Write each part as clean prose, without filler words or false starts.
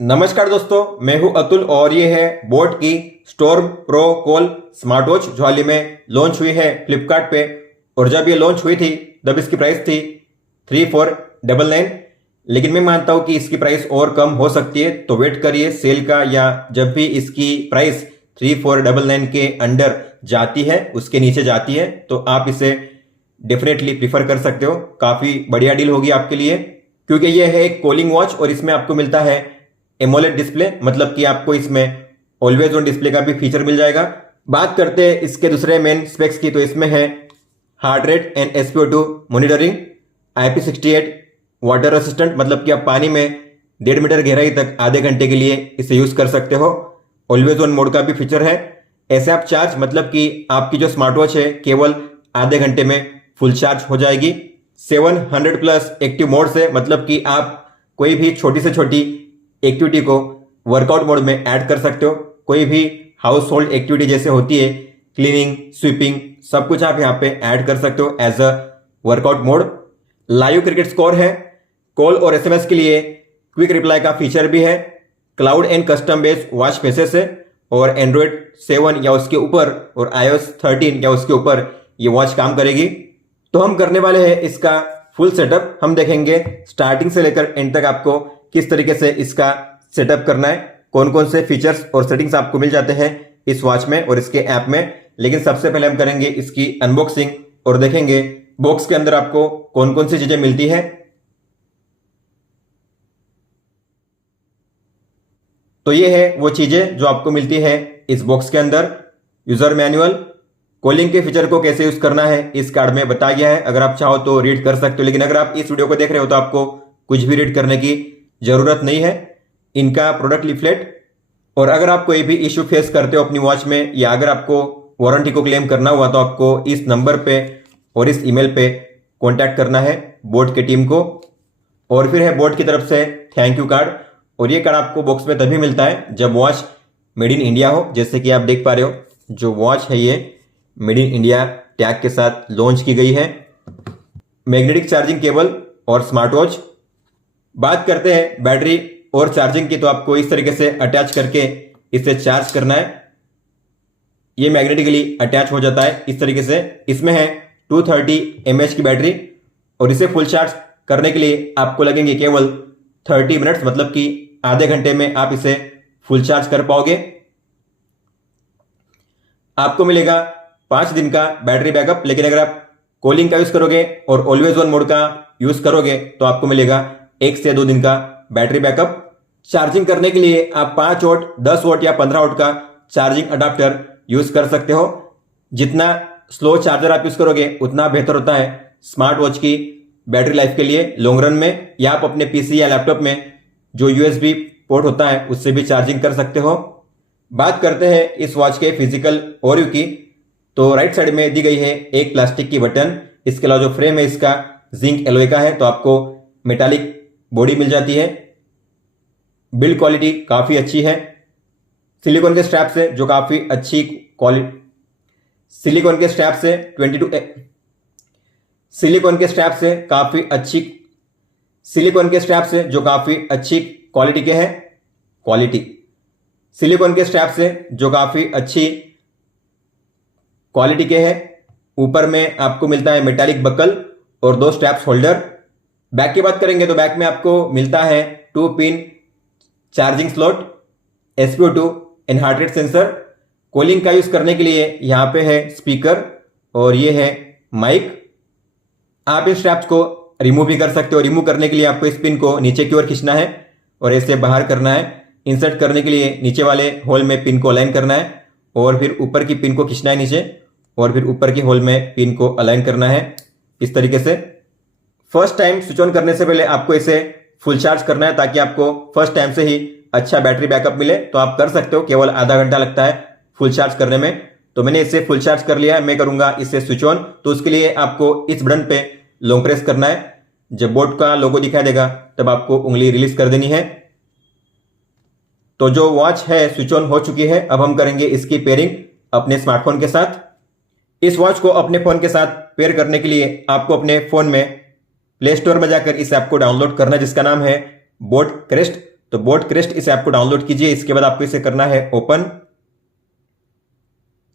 नमस्कार दोस्तों, मैं हूं अतुल और ये है बोट की storm pro call smart watch जो हाल ही में लॉन्च हुई है फ्लिपकार्ट पे। और जब ये लॉन्च हुई थी तब इसकी प्राइस थी 3499। लेकिन मैं मानता हूं कि इसकी प्राइस और कम हो सकती है, तो वेट करिए सेल का, या जब भी इसकी प्राइस 3499 के अंडर जाती है, उसके नीचे जाती है, तो आप इसे डेफिनेटली प्रीफर कर सकते हो। काफी बढ़िया डील होगी आपके लिए, क्योंकि ये है एक कॉलिंग वॉच और इसमें आपको मिलता है एमोलेड डिस्प्ले, मतलब कि आपको इसमें ऑलवेज ऑन डिस्प्ले का भी फीचर मिल जाएगा। बात करते हैं इसके दूसरे मेन स्पेक्स की, तो इसमें है heart rate and SpO2 monitoring, IP68 water resistant, मतलब कि आप पानी में 1.5 मीटर गहराई तक आधे घंटे के लिए इसे यूज कर सकते हो। ऑलवेज ऑन मोड का भी फीचर है। ऐसे आप चार्ज, मतलब कि आपकी जो स्मार्ट वॉच है केवल आधे घंटे में फुल चार्ज हो जाएगी। 700 प्लस एक्टिव मोड से, मतलब कि आप कोई भी छोटी से छोटी एक्टिविटी को वर्कआउट मोड में ऐड कर सकते हो। कोई भी हाउस होल्ड एक्टिविटी जैसे होती है क्लीनिंग, स्वीपिंग, सब कुछ आप यहाँ पे ऐड कर सकते हो as a workout mode. Live cricket score है। कॉल और SMS के लिए क्विक रिप्लाई का फीचर भी है। Cloud and custom based watch faces है और एंड्रॉइड 7 या उसके ऊपर और iOS 13 या उसके ऊपर ये वॉच काम करेगी। तो हम करने वाले हैं इसका फुल सेटअप। हम देखेंगे स्टार्टिंग से लेकर एंड तक आपको किस तरीके से इसका सेटअप करना है, कौन कौन से फीचर्स और सेटिंग्स आपको मिल जाते हैं इस वॉच में और इसके ऐप में। लेकिन सबसे पहले हम करेंगे इसकी अनबॉक्सिंग और देखेंगे बॉक्स के अंदर आपको कौन कौन सी चीजें मिलती है। तो ये है वो चीजें जो आपको मिलती है इस बॉक्स के अंदर। यूजर मैनुअल, कॉलिंग के फीचर को कैसे यूज करना है इस कार्ड में बताया गया है। अगर आप चाहो तो रीड कर सकते हो, लेकिन अगर आप इस वीडियो को देख रहे हो तो आपको कुछ भी रीड करने की जरूरत नहीं है। इनका प्रोडक्ट लिफलेट, और अगर आप कोई भी इश्यू फेस करते हो अपनी वॉच में, या अगर आपको वारंटी को क्लेम करना हुआ, तो आपको इस नंबर पे और इस ईमेल पे कांटेक्ट करना है बोट की टीम को। और फिर है बोट की तरफ से थैंक यू कार्ड, और ये कार्ड आपको बॉक्स में तभी मिलता है जब वॉच मेड इन इंडिया हो। जैसे कि आप देख पा रहे हो, जो वॉच है ये मेड इन इंडिया टैग के साथ लॉन्च की गई है। मैग्नेटिक चार्जिंग केबल और स्मार्ट वॉच। बात करते हैं बैटरी और चार्जिंग की, तो आपको इस तरीके से अटैच करके इसे चार्ज करना है। ये मैग्नेटिकली अटैच हो जाता है इस तरीके से। इसमें है 230 mAh की बैटरी, और इसे फुल चार्ज करने के लिए आपको लगेंगे केवल 30 मिनट्स, मतलब कि आधे घंटे में आप इसे फुल चार्ज कर पाओगे। आपको मिलेगा 5 दिन का बैटरी बैकअप, लेकिन अगर आप कॉलिंग का यूज करोगे और ऑलवेज ऑन मोड का यूज करोगे तो आपको मिलेगा 1 से 2 दिन का बैटरी बैकअप। चार्जिंग करने के लिए आप 5 वोल्ट, 10 वोल्ट या 15 वोल्ट का चार्जिंग अडाप्टर यूज कर सकते हो। जितना स्लो चार्जर आप यूज करोगे उतना बेहतर होता है स्मार्ट वॉच की बैटरी लाइफ के लिए लॉन्ग रन में। या आप अपने PC या लैपटॉप में जो USB पोर्ट होता है उससे भी चार्जिंग कर सकते हो। बात करते हैं इस वॉच के फिजिकल ओवरव्यू की, तो राइट साइड में दी गई है एक प्लास्टिक की बटन। इसके अलावा जो फ्रेम है इसका जिंक एलॉय का है, तो आपको मेटालिक बॉडी मिल जाती है। बिल्ड क्वालिटी काफी अच्छी है। सिलिकॉन के स्ट्रैप से जो काफी अच्छी क्वालिटी, सिलिकॉन के स्ट्रैप से 22 सिलिकॉन के स्ट्रैप से काफी अच्छी, सिलिकॉन के स्ट्रैप से जो काफी अच्छी क्वालिटी के हैं, सिलिकॉन के स्ट्रैप से जो काफी अच्छी क्वालिटी के हैं। ऊपर में आपको मिलता है मेटालिक बकल और 2 स्ट्रैप्स होल्डर। बैक की बात करेंगे तो बैक में आपको मिलता है 2 pin charging slot, SpO2 and heart rate sensor. Calling का यूज करने के लिए यहां पे है स्पीकर और ये है माइक। आप इस स्ट्रैप्स को रिमूव भी कर सकते हो। रिमूव करने के लिए आपको इस पिन को नीचे की ओर खींचना है और ऐसे बाहर करना है। इंसर्ट करने के लिए नीचे वाले होल में पिन को अलाइन करना है और फिर ऊपर की पिन को खींचना है नीचे, और फिर ऊपर के होल में पिन को अलाइन करना है इस तरीके से। फर्स्ट टाइम स्विच ऑन करने से पहले आपको इसे फुल चार्ज करना है, ताकि आपको फर्स्ट टाइम से ही अच्छा बैटरी बैकअप मिले। तो आप कर सकते हो, केवल आधा घंटा लगता है फुल चार्ज करने में। तो मैंने इसे फुल चार्ज कर लिया है। मैं करूंगा इसे स्विच ऑन, तो उसके लिए आपको इस बटन पे लॉन्ग प्रेस करना है। जब बोट का लोगो दिखाई देगा तब आपको उंगली रिलीज कर देनी है। तो जो वॉच है स्विच ऑन हो चुकी है। अब हम करेंगे इसकी पेयरिंग अपने स्मार्टफोन के साथ। इस वॉच को अपने फोन के साथ पेयर करने के लिए आपको अपने फोन में प्ले स्टोर में जाकर इस ऐप को डाउनलोड करना, जिसका नाम है बोट क्रेस्ट। तो बोट क्रेस्ट इस ऐप को डाउनलोड कीजिए। इसके बाद आपको इसे करना है ओपन,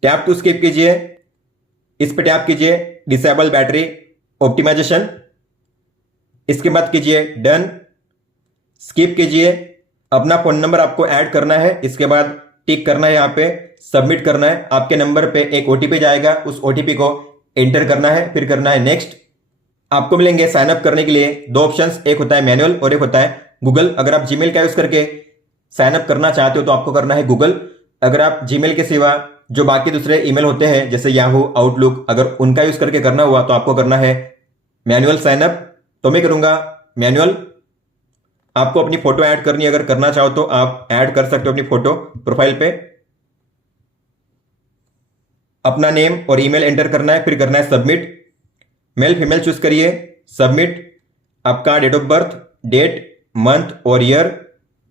टैप टू स्किप कीजिए, इस पे टैप कीजिए डिसेबल बैटरी ऑप्टिमाइजेशन, इसके बाद कीजिए डन, स्किप कीजिए। अपना फोन नंबर आपको ऐड करना है, इसके बाद टिक करना है, यहाँ पे सबमिट करना है। आपके नंबर पे एक ओटीपी जाएगा, उस ओटीपी को एंटर करना है, फिर करना है नेक्स्ट। आपको मिलेंगे साइन अप करने के लिए दो ऑप्शंस, एक होता है मैनुअल और एक होता है गूगल। अगर आप जीमेल का यूज करके साइन अप करना चाहते हो तो आपको करना है गूगल। अगर आप जीमेल के सिवा जो बाकी दूसरे ईमेल होते हैं जैसे याहू, आउटलुक, अगर उनका यूज करके करना हुआ तो आपको करना है मैनुअल साइन अप। तो मैं करूंगा मैनुअल। आपको अपनी फोटो ऐड करनी है, अगर करना चाहो तो आप ऐड कर सकते हो अपनी फोटो प्रोफाइल पे। अपना नेम और ईमेल एंटर करना है, फिर करना है सबमिट। मेल फीमेल चूज करिए, सबमिट। आपका date of birth, date, month और ईयर,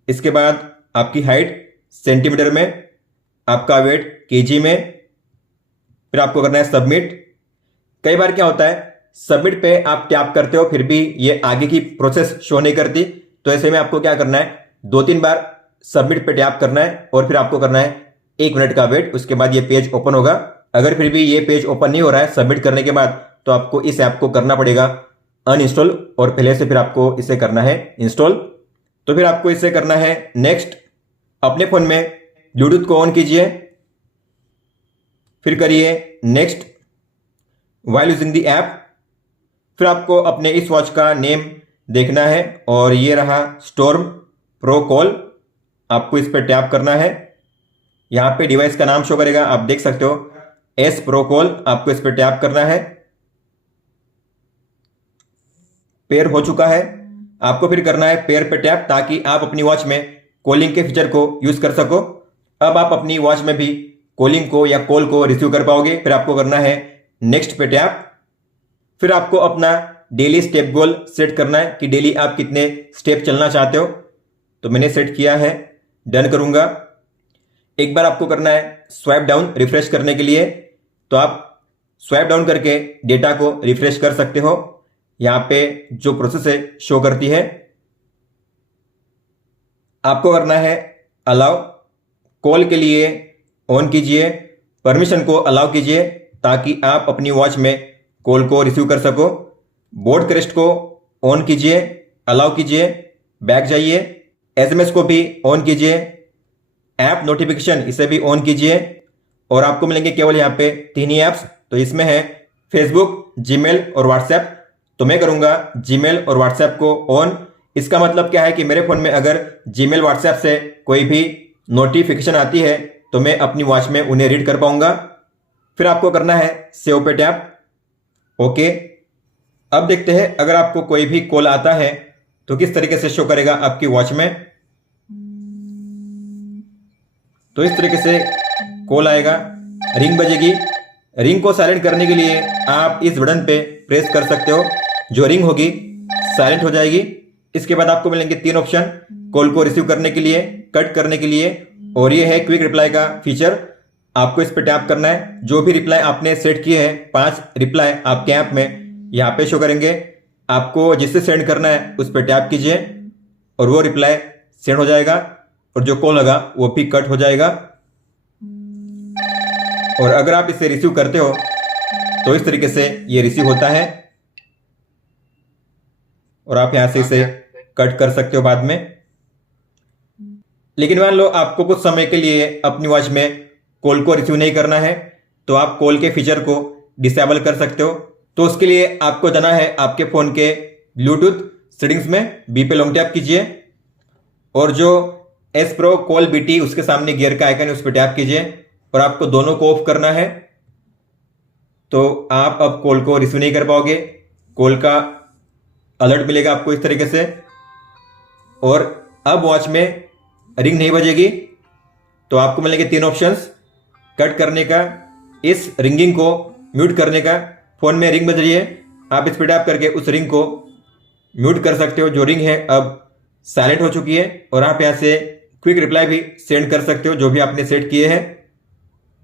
इसके बाद आपकी हाइट सेंटीमीटर में, आपका वेट केजी में, फिर आपको करना है सबमिट। कई बार क्या होता है सबमिट पे आप टैप करते हो फिर भी ये आगे की प्रोसेस शो नहीं करती, तो ऐसे में आपको क्या करना है 2-3 बार सबमिट पे टैप करना है और फिर आपको करना है 1 मिनट का वेट। उसके बाद ये पेज ओपन होगा। अगर फिर भी ये पेज ओपन नहीं हो रहा है सबमिट करने के बाद तो आपको इस ऐप को करना पड़ेगा अनइंस्टॉल और पहले से फिर आपको इसे करना है इंस्टॉल। तो फिर आपको इसे करना है नेक्स्ट। अपने फोन में ब्लूटूथ को ऑन कीजिए, फिर करिए next while using the app. फिर आपको अपने इस वॉच का नेम देखना है और ये रहा स्टॉर्म प्रो कॉल। आपको इस पर टैप करना है, यहां पे डिवाइस का नाम शो करेगा, आप देख सकते हो एस प्रो कॉल। आपको इस पर टैप करना है, पेयर हो चुका है। आपको फिर करना है पेयर पे टैप ताकि आप अपनी वॉच में कॉलिंग के फीचर को यूज कर सको। अब आप अपनी वॉच में भी कॉलिंग को या कॉल को रिसीव कर पाओगे। फिर आपको करना है नेक्स्ट पे टैप। फिर आपको अपना डेली स्टेप गोल सेट करना है कि डेली आप कितने स्टेप चलना चाहते हो। तो मैंने सेट किया है, डन करूंगा। एक बार आपको करना है स्वाइप डाउन रिफ्रेश करने के लिए, तो आप स्वाइप डाउन करके डेटा को रिफ्रेश कर सकते हो। यहां पे जो प्रोसेस है शो करती है। आपको करना है अलाउ, कॉल के लिए ऑन कीजिए, परमिशन को अलाउ कीजिए ताकि आप अपनी वॉच में कॉल को रिसीव कर सको। बोर्ड क्रेस्ट को ऑन कीजिए, अलाउ कीजिए, बैक जाइए। एसएमएस को भी ऑन कीजिए, ऐप नोटिफिकेशन इसे भी ऑन कीजिए। और आपको मिलेंगे केवल यहाँ पे 3 ही ऐप्स, तो इसमें है फेसबुक, जीमेल और व्हाट्सएप। तो मैं करूंगा जीमेल और व्हाट्सएप को ऑन। इसका मतलब क्या है कि मेरे फोन में अगर जीमेल व्हाट्सएप से कोई भी नोटिफिकेशन आती है तो मैं अपनी वॉच में उन्हें रीड कर पाऊंगा। फिर आपको करना है सेव पे टैप, ओके। अब देखते हैं अगर आपको कोई भी कॉल आता है तो किस तरीके से शो करेगा आपकी वॉच में। तो इस तरीके से कॉल आएगा, रिंग बजेगी। रिंग को साइलेंट करने के लिए आप इस बटन पे प्रेस कर सकते हो, जो रिंग होगी साइलेंट हो जाएगी। इसके बाद आपको मिलेंगे 3 ऑप्शन, कॉल को रिसीव करने के लिए, कट करने के लिए और ये है क्विक रिप्लाई का फीचर। आपको इस पर टैप करना है। जो भी रिप्लाई आपने सेट किए हैं 5 रिप्लाई आपके ऐप में यहाँ पे शो करेंगे। आपको जिससे सेंड करना है उस पर टैप कीजिए और वो रिप्लाई सेंड हो जाएगा और जो कॉल लगा वो भी कट हो जाएगा। और अगर आप इसे रिसीव करते हो तो इस तरीके से ये रिसीव होता है और आप यहां से इसे कट कर सकते हो बाद में। लेकिन मान लो आपको कुछ समय के लिए अपनी वॉच में कॉल को रिसीव नहीं करना है तो आप कॉल के फीचर को डिसेबल कर सकते हो। तो उसके लिए आपको जाना है आपके फोन के ब्लूटूथ सेटिंग्स में, बी पे लॉन्ग टैप कीजिए और जो एस प्रो कॉल बीटी उसके सामने गियर का आइकन है उस पर टैप कीजिए और आपको दोनों को ऑफ करना है। तो आप अब कॉल को रिसीव नहीं कर पाओगे, कॉल का अलर्ट मिलेगा आपको इस तरीके से। और अब वॉच में रिंग नहीं बजेगी। तो आपको मिलेंगे 3 ऑप्शंस, कट करने का, इस रिंगिंग को म्यूट करने का। फोन में रिंग बज रही है, आप इस पर टैप करके उस रिंग को म्यूट कर सकते हो। जो रिंग है अब साइलेंट हो चुकी है और आप यहाँ से क्विक रिप्लाई भी सेंड कर सकते हो जो भी आपने सेट किए हैं।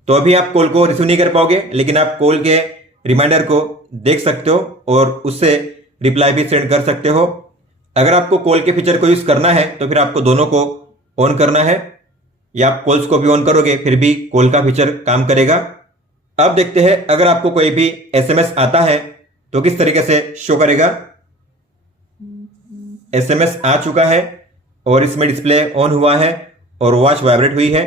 तो अभी आप कॉल को रिसीव नहीं कर पाओगे लेकिन आप कॉल के रिमाइंडर को देख सकते हो और उससे रिप्लाई भी सेंड कर सकते हो। अगर आपको कॉल के फीचर को यूज करना है तो फिर आपको दोनों को ऑन करना है, या आप कॉल्स को भी ऑन करोगे फिर भी कॉल का फीचर काम करेगा। अब देखते हैं अगर आपको कोई भी एसएमएस आता है तो किस तरीके से शो करेगा। एसएमएस आ चुका है और इसमें डिस्प्ले ऑन हुआ है और वॉच वाइब्रेट हुई है।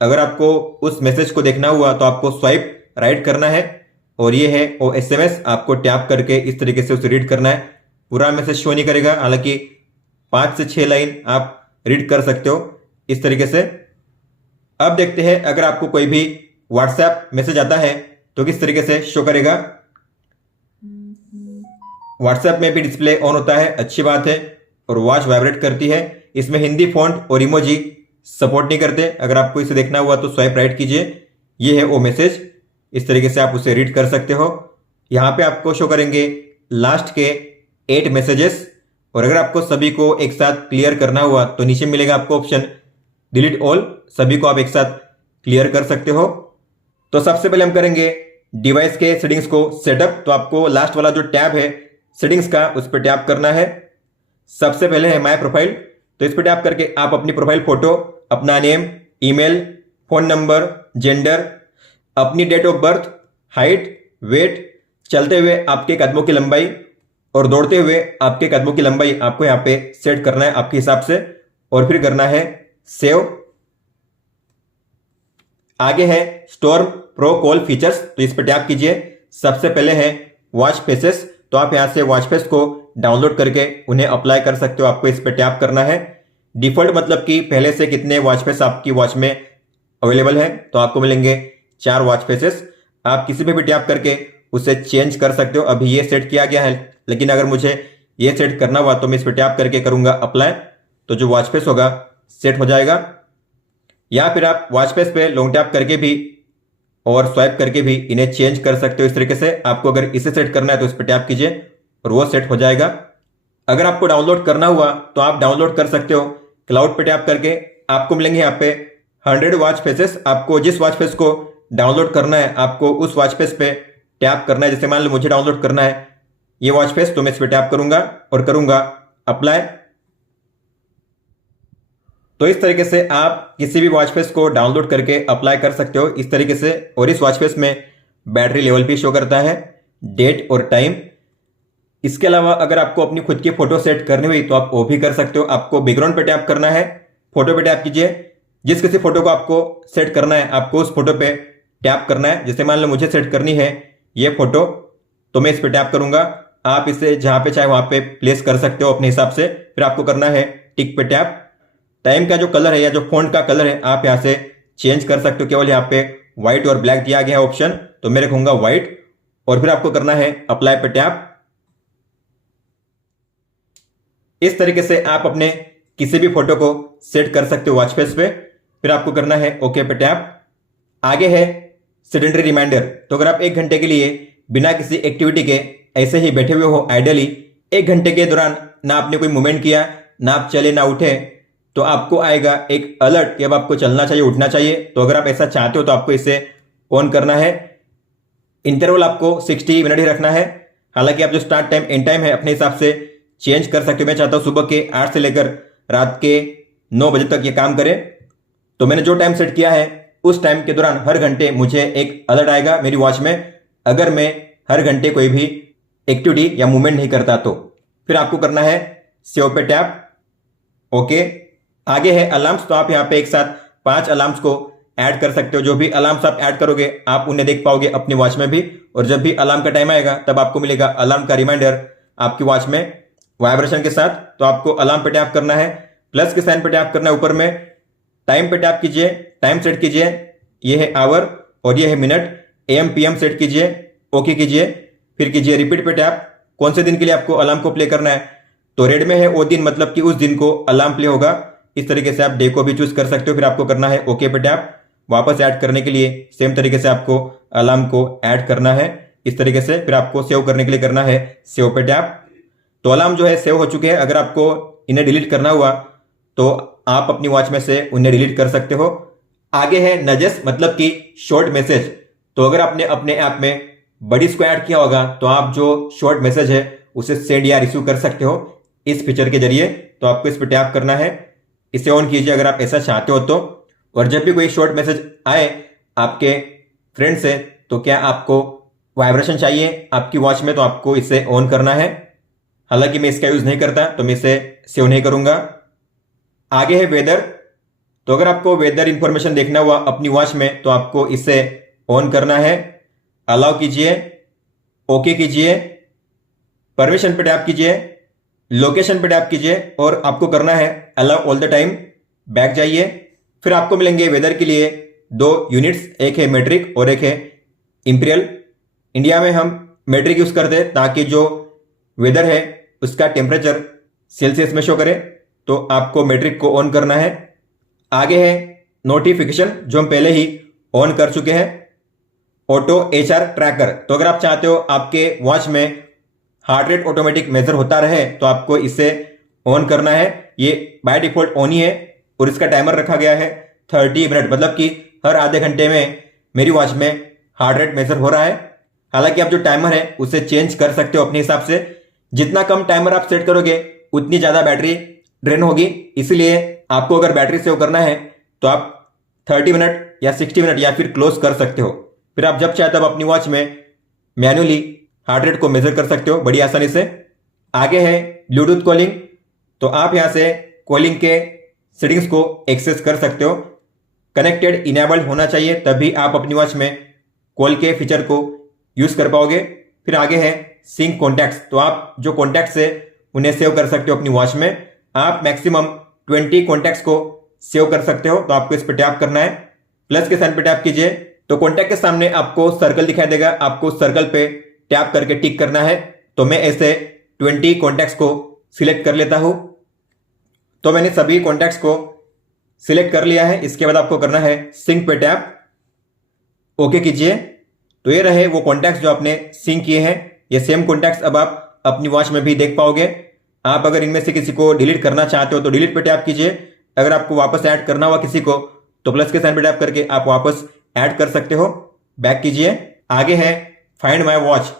अगर आपको उस मैसेज को देखना हुआ तो आपको स्वाइप राइट करना है और ये है वो एसएमएस, आपको टैप करके इस तरीके से उसे रीड करना है। पूरा मैसेज शो नहीं करेगा, हालांकि 5 से 6 लाइन आप रीड कर सकते हो इस तरीके से। अब देखते हैं अगर आपको कोई भी व्हाट्सएप मैसेज आता है तो किस तरीके से शो करेगा। व्हाट्सएप में भी डिस्प्ले ऑन होता है, अच्छी बात है, और वॉच वाइब्रेट करती है। इसमें हिंदी फॉन्ट और इमोजी सपोर्ट नहीं करते। अगर आपको इसे देखना हुआ तो स्वाइप राइट कीजिए, ये है वो मैसेज, इस तरीके से आप उसे रीड कर सकते हो। यहाँ पे आपको शो करेंगे लास्ट के 8 मैसेजेस, और अगर आपको सभी को एक साथ क्लियर करना हुआ तो नीचे मिलेगा आपको ऑप्शन डिलीट ऑल, सभी को आप एक साथ क्लियर कर सकते हो। तो सबसे पहले हम करेंगे डिवाइस के सेटिंग्स को सेटअप। तो आपको लास्ट वाला जो टैब है सेटिंग्स का, उस पर टैप करना है। सबसे पहले है माय प्रोफाइल, तो इस पर टैप करके आप अपनी प्रोफाइल फोटो, अपना name, email, phone number, gender, अपनी date of birth, height, weight, चलते हुए आपके कदमों की लंबाई और दौड़ते हुए आपके कदमों की लंबाई आपको यहाँ पे सेट करना है आपके हिसाब से, और फिर करना है सेव। आगे है स्टॉर्म प्रो कॉल फीचर्स, तो इस पर टैप कीजिए। सबसे पहले है वॉच फेसेस, तो आप यहां से वॉच फेस को डाउनलोड करके उन्हें अप्लाई कर सकते हो। आपको इस पर टैप करना है। डिफॉल्ट मतलब कि पहले से कितने वॉच फेस आपकी वॉच में अवेलेबल है, तो आपको मिलेंगे 4 वॉच फेसेस। आप किसी पे भी टैप करके उसे चेंज कर सकते हो। अभी ये सेट किया गया है, लेकिन अगर मुझे ये सेट करना हुआ तो मैं इस पर टैप करके करूंगा अप्लाई, तो जो वॉच फेस होगा सेट हो जाएगा। या फिर आप वॉच फेस पे लॉन्ग टैप करके भी और स्वाइप करके भी इन्हें चेंज कर सकते हो इस तरीके से। आपको अगर इसे सेट करना है तो इस पर टैप कीजिए और वो सेट हो जाएगा। अगर आपको डाउनलोड करना हुआ तो आप डाउनलोड कर सकते हो। क्लाउड पे टैप करके आपको मिलेंगे यहाँ पे 100 वॉच फेसेस। आपको जिस वॉच फेस को डाउनलोड करना है आपको उस वॉच फेस पे टैप करना है। जैसे मान लो मुझे डाउनलोड करना है ये वॉच फेस, तो मैं इस पर टैप करूंगा और करूंगा अप्लाई। तो इस तरीके से आप किसी भी वॉच फेस को डाउनलोड करके अप्लाई कर सकते हो इस तरीके से। और इस वॉच फेस में बैटरी लेवल भी शो करता है, डेट और टाइम। इसके अलावा अगर आपको अपनी खुद की फोटो सेट करनी हुई तो आप वो भी कर सकते हो। आपको बैकग्राउंड पे टैप करना है, फोटो पे टैप कीजिए। जिस किसी फोटो को आपको सेट करना है आपको उस फोटो पे टैप करना है। जैसे मान लो मुझे सेट करनी है ये फोटो, तो मैं इस पे टैप करूंगा। आप इसे जहां पे चाहे वहां पे प्लेस कर सकते हो अपने हिसाब से। फिर आपको करना है टिक पे टैप। टाइम का जो कलर है या जो फॉन्ट का कलर है आप यहां से चेंज कर सकते हो। केवल यहाँ पे व्हाइट और ब्लैक दिया गया है ऑप्शन, तो मैं रखूंगा व्हाइट। और फिर आपको करना है अप्लाई पे टैप। इस तरीके से आप अपने किसी भी फोटो को सेट कर सकते हो वॉच फेस पे। फिर आपको करना है ओके पे टैप। आगे है सेडेंटरी रिमाइंडर, तो अगर आप 1 घंटे के लिए बिना किसी एक्टिविटी के ऐसे ही बैठे हुए हो आइडली, 1 घंटे के दौरान ना आपने कोई मूवमेंट किया, ना आप चले ना उठे, तो आपको आएगा एक अलर्ट कि अब आपको चलना चाहिए, उठना चाहिए। तो अगर आप ऐसा चाहते हो तो आपको इसे ऑन करना है। इंटरवल आपको 60 मिनट ही रखना है। हालांकि आप जो स्टार्ट टाइम एंड टाइम है अपने हिसाब से चेंज कर सकते हो। मैं चाहता हूं सुबह के 8 से लेकर रात के 9 बजे तक ये काम करे। तो मैंने जो टाइम सेट किया है उस टाइम के दौरान हर घंटे मुझे एक अलर्ट आएगा मेरी वॉच में, अगर मैं हर घंटे कोई भी एक्टिविटी या मूवमेंट नहीं करता तो। फिर आपको करना है सेव पे टैप, ओके। आगे है अलार्म्स, तो आप यहाँ पे एक साथ 5 अलार्म्स को ऐड कर सकते हो। जो भी अलार्म्स आप ऐड करोगे आप उन्हें देख पाओगे अपनी वॉच में भी, और जब भी अलार्म का टाइम आएगा तब आपको मिलेगा अलार्म का रिमाइंडर आपकी वॉच में वाइब्रेशन के साथ। तो आपको अलार्म पे टैप करना है, प्लस के साइन पे टैप करना है ऊपर में, टाइम पे टैप कीजिए, टाइम सेट कीजिए, ये है आवर और ये है मिनट, AM PM सेट कीजिए, ओके कीजिए। फिर कीजिए रिपीट पे टैप। कौन से दिन के लिए आपको अलार्म को प्ले करना है, तो रेड में है वो दिन, मतलब कि उस दिन को अलार्म प्ले होगा। इस तरीके से आप डे को भी चूज कर सकते हो। फिर आपको करना है ओके पे टैप। वापस ऐड करने के लिए सेम तरीके से आपको अलार्म को ऐड करना है इस तरीके से। फिर आपको सेव करने के लिए करना है सेव पे टैप। तो अलार्म जो है सेव हो चुके हैं। अगर आपको इन्हें डिलीट करना हुआ तो आप अपनी वॉच में से उन्हें डिलीट कर सकते हो। आगे है नजेस, मतलब कि शॉर्ट मैसेज। तो अगर आपने अपने ऐप में बडी को ऐड किया होगा तो आप जो शॉर्ट मैसेज है उसे सेंड या रिसीव कर सकते हो इस फीचर के जरिए। तो आपको इस पर टैप करना है, इसे ऑन कीजिए अगर आप ऐसा चाहते हो तो। और जब भी कोई शॉर्ट मैसेज आए आपके फ्रेंड से, तो क्या आपको वाइब्रेशन चाहिए आपकी वॉच में, तो आपको इसे ऑन करना है। हालांकि मैं इसका यूज नहीं करता तो मैं इसे सेव नहीं करूंगा। आगे है वेदर। तो अगर आपको वेदर इंफॉर्मेशन देखना हुआ अपनी वॉच में, तो आपको इसे ऑन करना है। अलाउ कीजिए, ओके कीजिए, परमिशन पे टैप कीजिए, लोकेशन पे टैप कीजिए और आपको करना है allow all the time. Back जाइए, फिर आपको मिलेंगे वेदर के लिए 2 यूनिट्स, एक है मेट्रिक और एक है इंपीरियल। इंडिया में हम मेट्रिक यूज करते हैं ताकि जो वेदर है उसका टेम्परेचर सेल्सियस में शो करे। तो आपको मेट्रिक को ऑन करना है। आगे है नोटिफिकेशन, जो हम पहले ही ऑन कर चुके हैं। Auto HR tracker. तो अगर आप चाहते हो आपके वॉच में हार्ट रेट ऑटोमेटिक मेजर होता रहे, तो आपको इसे ऑन करना है। ये बाय डिफॉल्ट ऑन ही है और इसका टाइमर रखा गया है 30 मिनट, मतलब कि हर आधे घंटे में मेरी वॉच में हार्ट रेट मेजर हो रहा है। हालांकि आप जो टाइमर है उसे चेंज कर सकते हो अपने हिसाब से। जितना कम टाइमर आप सेट करोगे उतनी ज्यादा बैटरी ड्रेन होगी। इसलिए आपको अगर बैटरी सेव करना है तो आप 30 मिनट या 60 मिनट या फिर क्लोज कर सकते हो। फिर आप जब चाहे तब अपनी वॉच में मैन्युअली हार्ट रेट को मेजर कर सकते हो बड़ी आसानी से। आगे है ब्लूटूथ कॉलिंग। तो आप यहां से कॉलिंग के सेटिंग्स को एक्सेस कर सकते हो। कनेक्टेड इनेबल्ड होना चाहिए, तभी आप अपनी वॉच में कॉल के फीचर को यूज कर पाओगे। फिर आगे है सिंक कॉन्टैक्ट्स। तो आप जो कॉन्टैक्ट्स है उन्हें सेव कर सकते हो अपनी वॉच में। आप मैक्सिमम 20 कॉन्टैक्ट्स को सेव कर सकते हो। तो आपको इस पर टैप करना है, प्लस के साइन पे टैप कीजिए तो कॉन्टैक्ट के सामने आपको सर्कल दिखाई देगा। आपको सर्कल पे टैप करके टिक करना है। तो मैं ऐसे 20 कॉन्टैक्ट्स को सिलेक्ट कर लेता हूं। तो मैंने सभी कॉन्टैक्ट्स को सिलेक्ट कर लिया है। इसके बाद आपको करना है सिंक पे टैप, ओके कीजिए। तो ये रहे वो कॉन्टैक्ट्स जो आपने सिंक किए हैं। ये सेम कॉन्टैक्ट्स अब आप अपनी वॉच में भी देख पाओगे। आप अगर इनमें से किसी को डिलीट करना चाहते हो तो डिलीट पे टैप कीजिए। अगर आपको वापस ऐड करना हुआ किसी को, तो प्लस के साइन पे टैप करके आप वापस ऐड कर सकते हो। बैक कीजिए। आगे है फाइंड माय वॉच।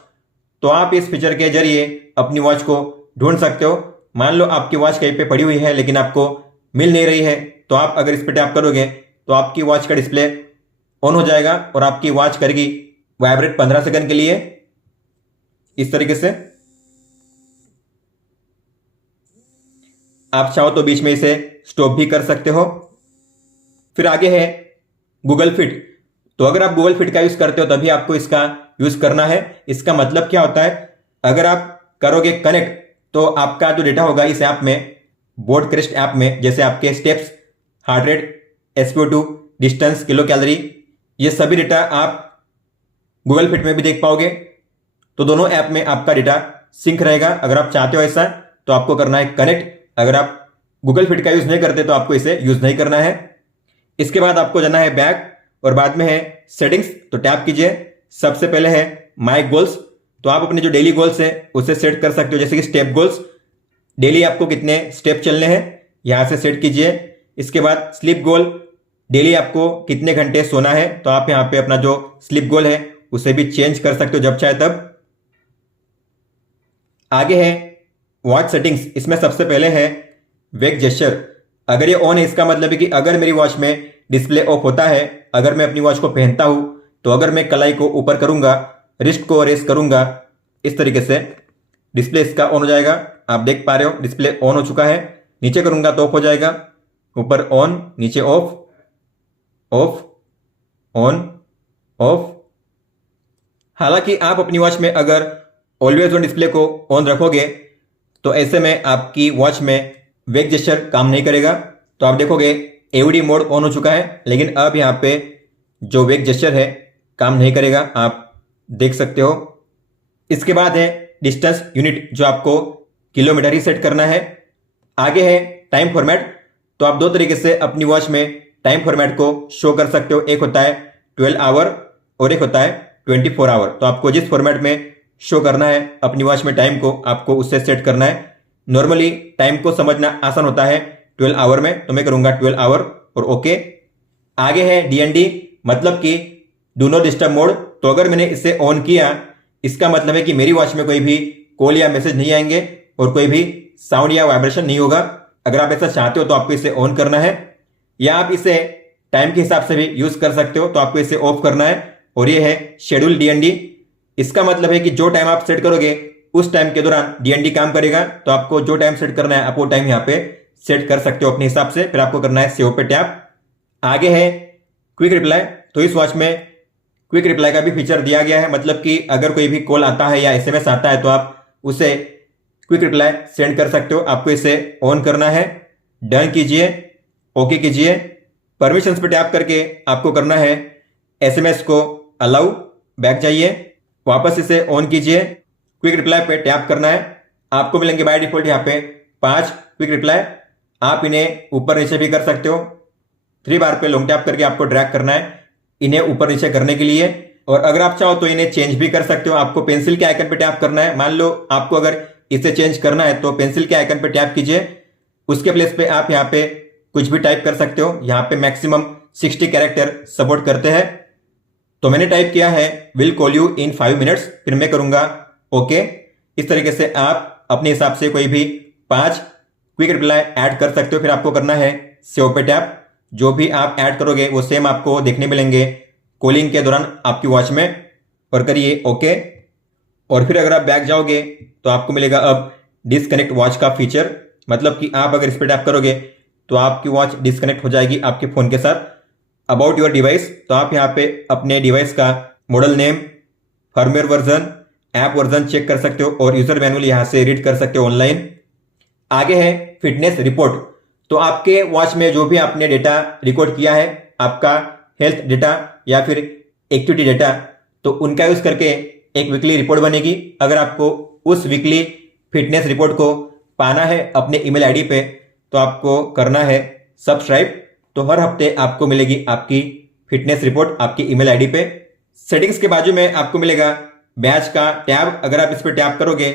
तो आप इस फीचर के जरिए अपनी वॉच को ढूंढ सकते हो। मान लो आपकी वॉच कहीं पे पड़ी हुई है लेकिन आपको मिल नहीं रही है, तो आप अगर इस पे टैप करोगे तो आपकी वॉच का डिस्प्ले ऑन हो जाएगा और आपकी वॉच करेगी वाइब्रेट 15 सेकंड के लिए, इस तरीके से। आप चाहो तो बीच में इसे स्टॉप भी कर सकते हो। फिर आगे है गूगल फिट। तो अगर आप गूगल फिट का यूज करते हो तभी आपको इसका यूज करना है। इसका मतलब क्या होता है, अगर आप करोगे कनेक्ट तो आपका जो डेटा होगा इस ऐप में, बोर्ड क्रेस्ट ऐप में, जैसे आपके steps, heart rate, SpO2, distance, kilo calorie, ये सभी डेटा आप गूगल फिट में भी देख पाओगे। तो दोनों ऐप में आपका डेटा सिंक रहेगा। अगर आप चाहते हो ऐसा तो आपको करना है कनेक्ट। अगर आप गूगल फिट का यूज नहीं करते तो आपको इसे यूज नहीं करना है। इसके बाद आपको जाना है बैक और बाद में है सेटिंग्स। तो टैप कीजिए। सबसे पहले है माय गोल्स। तो आप अपने जो डेली गोल्स है उसे सेट कर सकते हो, जैसे कि स्टेप गोल्स। डेली आपको कितने स्टेप चलने हैं यहां से सेट कीजिए। इसके बाद स्लीप गोल, डेली आपको कितने घंटे सोना है, तो आप यहां पे अपना जो स्लीप गोल है उसे भी चेंज कर सकते हो जब चाहे तब। आगे है वॉच सेटिंग्स। इसमें सबसे पहले है वेक जेस्चर। अगर ये ऑन है इसका मतलब है कि अगर मेरी वॉच में डिस्प्ले ऑफ होता है, अगर मैं अपनी वॉच को पहनता हूं, तो अगर मैं कलाई को ऊपर करूंगा, रिस्ट को रेस करूंगा, इस तरीके से डिस्प्ले इसका ऑन हो जाएगा। आप देख पा रहे हो डिस्प्ले ऑन हो चुका है। नीचे करूंगा तो ऑफ हो जाएगा, ऊपर ऑन, नीचे ऑफ, ऑफ, ऑन, ऑफ। हालांकि आप अपनी वॉच में अगर ऑलवेज ऑन डिस्प्ले को ऑन रखोगे तो ऐसे में आपकी वॉच में वेक जेस्चर काम नहीं करेगा। तो आप देखोगे AOD मोड ऑन हो चुका है, लेकिन अब यहाँ पे जो वेक जेस्चर है काम नहीं करेगा, आप देख सकते हो। इसके बाद है डिस्टेंस यूनिट, जो आपको किलोमीटर ही सेट करना है। आगे है टाइम फॉर्मेट। तो आप दो तरीके से अपनी वॉच में टाइम फॉर्मेट को शो कर सकते हो। एक होता है 12 आवर और एक होता है 24 आवर। तो आपको जिस फॉर्मेट में शो करना है अपनी वॉच में टाइम को, आपको उससे सेट करना है। नॉर्मली टाइम को समझना आसान होता है 12 आवर में, तो मैं करूंगा 12 आवर और ओके। आगे है DND, मतलब कि डू नॉट डिस्टर्ब मोड। तो अगर मैंने इसे ऑन किया, इसका मतलब है कि मेरी वॉच में कोई भी कॉल या मैसेज नहीं आएंगे और कोई भी साउंड या वाइब्रेशन नहीं होगा। अगर आप ऐसा चाहते हो तो आपको इसे ऑन करना है, या आप इसे टाइम के हिसाब से भी यूज कर सकते हो, तो आपको इसे ऑफ करना है। और ये है शेड्यूल डीएनडी। इसका मतलब है कि जो टाइम आप सेट करोगे उस टाइम के दौरान डीएनडी काम करेगा। तो आपको जो टाइम सेट करना है आप वो टाइम यहाँ पे सेट कर सकते हो अपने हिसाब से। फिर आपको करना है सेव पे टैप। आगे है क्विक रिप्लाई। तो इस वॉच में क्विक रिप्लाई का भी फीचर दिया गया है, मतलब कि अगर कोई भी कॉल आता है या एसएमएस आता है तो आप उसे क्विक रिप्लाई सेंड कर सकते हो। आपको इसे ऑन करना है, डन कीजिए, ओके कीजिए। परमिशंस पे टैप करके आपको करना है एसएमएस को अलाउ, बैक जाइए, वापस इसे ऑन कीजिए, क्विक रिप्लाई पे टैप करना है। आपको मिलेंगे बाय डिफॉल्ट यहाँ पे 5 क्विक रिप्लाई। आप इन्हें ऊपर नीचे भी कर सकते हो। 3 बार पे लॉन्ग टैप करके आपको ड्रैग करना है इन्हें ऊपर नीचे करने के लिए। और अगर आप चाहो तो इन्हें चेंज भी कर सकते हो। आपको पेंसिल के आइकन पे टैप करना है। मान लो आपको अगर इसे चेंज करना है तो पेंसिल के आइकन पे टैप कीजिए, उसके प्लेस पे आप यहाँ पे कुछ भी टाइप कर सकते हो। यहाँ पे मैक्सिमम 60 कैरेक्टर सपोर्ट करते हैं। तो मैंने टाइप किया है will call you in 5 minutes, फिर मैं करूंगा ओके। इस तरीके से आप अपने हिसाब से कोई भी 5 क्विक रिप्लाई ऐड कर सकते हो। फिर आपको करना है सेव पे टैप। जो भी आप ऐड करोगे वो सेम आपको देखने मिलेंगे कॉलिंग के दौरान आपकी वॉच में, और करिए ओके। और फिर अगर आप बैक जाओगे तो आपको मिलेगा अब डिसकनेक्ट वॉच का फीचर, मतलब कि आप अगर इस पर टैप करोगे तो आपकी वॉच डिसकनेक्ट हो जाएगी आपके फोन के साथ। अबाउट योर डिवाइस, तो आप यहाँ पे अपने डिवाइस का model name, firmware version, app version check कर सकते हो और यूजर मैनुअल यहाँ से रीड कर सकते हो ऑनलाइन। आगे है फिटनेस रिपोर्ट। तो आपके वॉच में जो भी आपने डेटा रिकॉर्ड किया है, आपका हेल्थ डेटा या फिर एक्टिविटी डेटा, तो उनका यूज करके एक वीकली रिपोर्ट बनेगी। अगर आपको उस वीकली फिटनेस रिपोर्ट को पाना है अपने ईमेल आईडी पे तो आपको करना है सब्सक्राइब। तो हर हफ्ते आपको मिलेगी आपकी फिटनेस रिपोर्ट आपकी ईमेल आईडी पे। सेटिंग्स के बाजू में आपको मिलेगा बैच का टैब। अगर आप इस पर टैप करोगे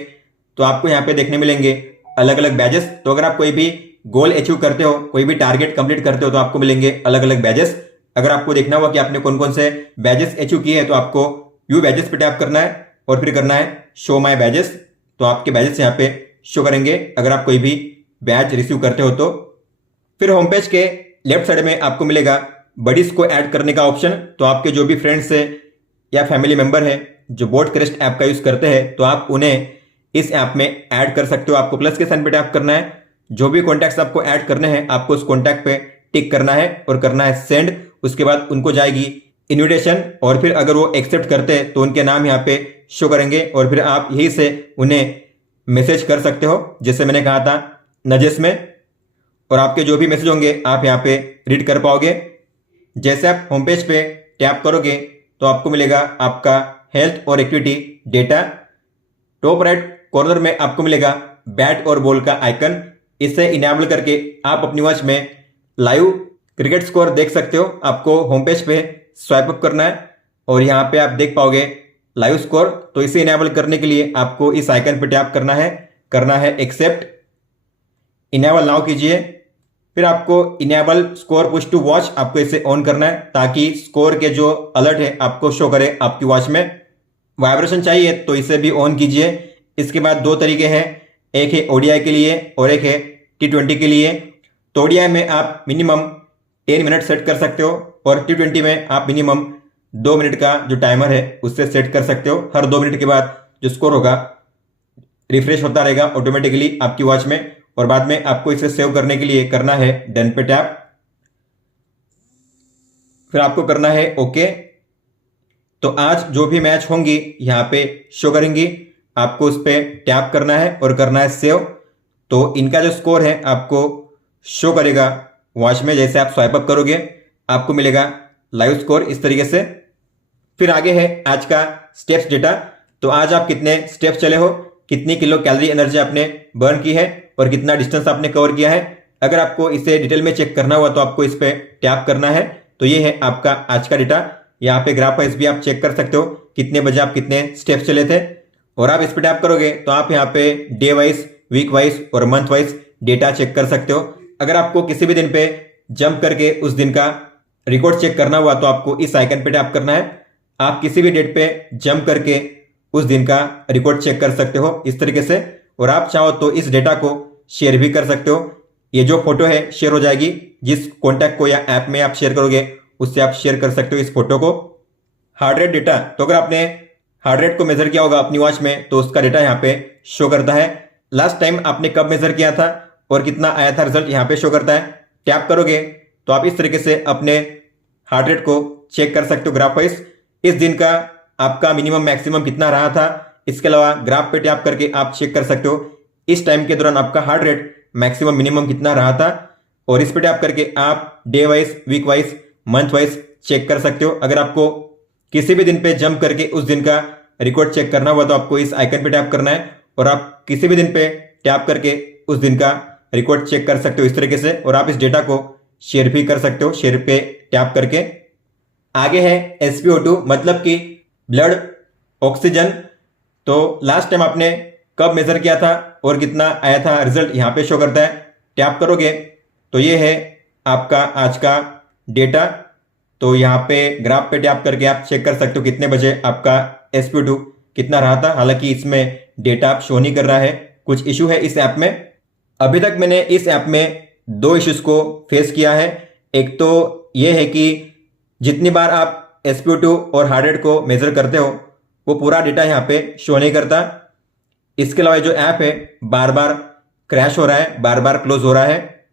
तो आपको यहाँ पे देखने मिलेंगे अलग अलग बैजेस। तो अगर आप कोई भी गोल अचीव करते हो, कोई भी टारगेट कंप्लीट करते हो तो आपको मिलेंगे अलग अलग बैजेस। अगर आपको देखना हुआ कि आपने कौन कौन से बैजेस अचीव किए हैं तो आपको व्यू बैजेस पे टैप करना है और फिर करना है शो माय बैजेस। तो आपके बैजेस यहाँ पे शो करेंगे अगर आप कोई भी बैज रिसीव करते हो तो। फिर होम पेज के लेफ्ट साइड में आपको मिलेगा बडीज को ऐड करने का ऑप्शन। तो आपके जो भी फ्रेंड्स है या फैमिली मेंबर है जो बोटक्रेस्ट ऐप का यूज करते हैं तो आप उन्हें इस ऐप में ऐड कर सकते हो। आपको प्लस के साइन पे टैप करना है, जो भी कॉन्टैक्ट्स आपको ऐड करने हैं आपको उस कॉन्टैक्ट पे टिक करना है और करना है सेंड। उसके बाद उनको जाएगी इन्विटेशन और फिर अगर वो एक्सेप्ट करते हैं तो उनके नाम यहाँ पे शो करेंगे और फिर आप यही से उन्हें मैसेज कर सकते हो, जैसे मैंने कहा था नजेस में। और आपके जो भी मैसेज होंगे आप यहाँ पे रीड कर पाओगे। जैसे आप होम पेज पे टैप करोगे तो आपको मिलेगा आपका हेल्थ और activity data. Top right corner में आपको मिलेगा बैट और बॉल का आइकन। इसे इनेबल करके आप अपनी वॉच में लाइव क्रिकेट स्कोर देख सकते हो। आपको होम पेज पे स्वाइप अप करना है और यहाँ पे आप देख पाओगे लाइव स्कोर। तो इसे इनेबल करने के लिए आपको इस आइकन पे टैप करना है एक्सेप्ट, इनेबल नाउ कीजिए। फिर आपको enable score push to watch, आपको इसे ऑन करना है ताकि स्कोर के जो अलर्ट है आपको शो करे आपकी वॉच में। वाइब्रेशन चाहिए तो इसे भी ऑन कीजिए। इसके बाद 2 तरीके हैं, एक है ओडीआई के लिए और एक है T20 के लिए। तो ओडीआई में आप मिनिमम 10 मिनट सेट कर सकते हो और T20 में आप मिनिमम 2 मिनट का जो टाइमर है उससे सेट कर सकते हो। हर 2 मिनट के बाद जो स्कोर होगा रिफ्रेश होता रहेगा ऑटोमेटिकली आपकी वॉच में। और बाद में आपको इसे सेव करने के लिए करना है डन पे टैप, फिर आपको करना है ओके। तो आज जो भी मैच होंगी यहाँ पे शो करेंगी, आपको उस पर टैप करना है और करना है सेव। तो इनका जो स्कोर है आपको शो करेगा वॉच में। जैसे आप स्वाइप अप करोगे आपको मिलेगा लाइव स्कोर इस तरीके से। फिर आगे है आज का स्टेप्स डेटा। तो आज आप कितने स्टेप्स चले हो, कितनी किलो कैलोरी एनर्जी आपने बर्न की है और कितना डिस्टेंस आपने कवर किया है। अगर आपको इसे डिटेल में चेक करना हुआ तो आपको इस पर टैप करना है। तो ये है आपका आज का डेटा। यहाँ पे ग्राफ वाइज भी आप चेक कर सकते हो कितने बजे आप कितने स्टेप्स चले थे। और आप इस पर टैप करोगे तो आप यहाँ पे डे वाइज, वीक वाइज और मंथ वाइज डेटा चेक कर सकते हो। अगर आपको किसी भी दिन पे जंप करके उस दिन का रिकॉर्ड चेक करना हुआ तो आपको इस आइकन पे टैप करना है। आप किसी भी डेट पे जंप करके उस दिन का रिकॉर्ड चेक कर सकते हो इस तरीके से। और आप चाहो तो इस डेटा को शेयर भी कर सकते हो। ये जो फोटो है शेयर हो जाएगी, जिस कॉन्टैक्ट को या ऐप में आप शेयर करोगे उससे आप शेयर कर सकते हो इस फोटो को। हार्ट रेट डेटा, तो अगर आपने हार्ट रेट को मेजर किया होगा अपनी वॉच में तो उसका डेटा यहाँ पे शो करता है। लास्ट टाइम आपने कब मेजर किया था और कितना आया था रिजल्ट यहाँ पे शो करता है। टैप करोगे तो आप इस तरीके से अपने हार्ट रेट को चेक कर सकते हो ग्राफ वाइज। इस दिन का आपका मिनिमम मैक्सिमम कितना रहा था, इसके अलावा ग्राफ पे टैप करके आप चेक कर सकते हो इस टाइम के दौरान आपका हार्ट रेट मैक्सिमम मिनिमम कितना रहा था। और इस पे टैप करके आप day wise, week wise, month wise check कर सकते हो। अगर आपको किसी भी दिन पे जंप करके उस दिन का रिकॉर्ड चेक करना हुआ तो आपको इस आइकन पे टैप करना है और आप किसी भी दिन पे टैप करके उस दिन का रिकॉर्ड चेक कर सकते हो इस तरीके से। और आप इस डेटा को शेयर भी कर सकते हो शेयर पे टैप करके। आगे है SpO2 मतलब कि ब्लड ऑक्सीजन। तो लास्ट टाइम आपने कब मेजर किया था और कितना आया था रिजल्ट यहाँ पे शो करता है। टैप करोगे तो ये है आपका आज का डेटा। तो यहाँ पे ग्राफ पे टैप करके आप चेक कर सकते हो कितने बजे आपका SpO2 कितना रहा था। हालांकि इसमें डेटा आप शो नहीं कर रहा है, कुछ इशू है इस ऐप में। अभी तक मैंने इस ऐप में 2 इश्यूज को फेस किया है। एक तो ये है कि जितनी बार आप SpO2 और हार्ट रेट को मेजर करते हो वो पूरा डेटा यहाँ पे शो नहीं करता। इसके अलावा जो ऐप है बार बार क्रैश हो रहा है, बार बार क्लोज हो रहा है।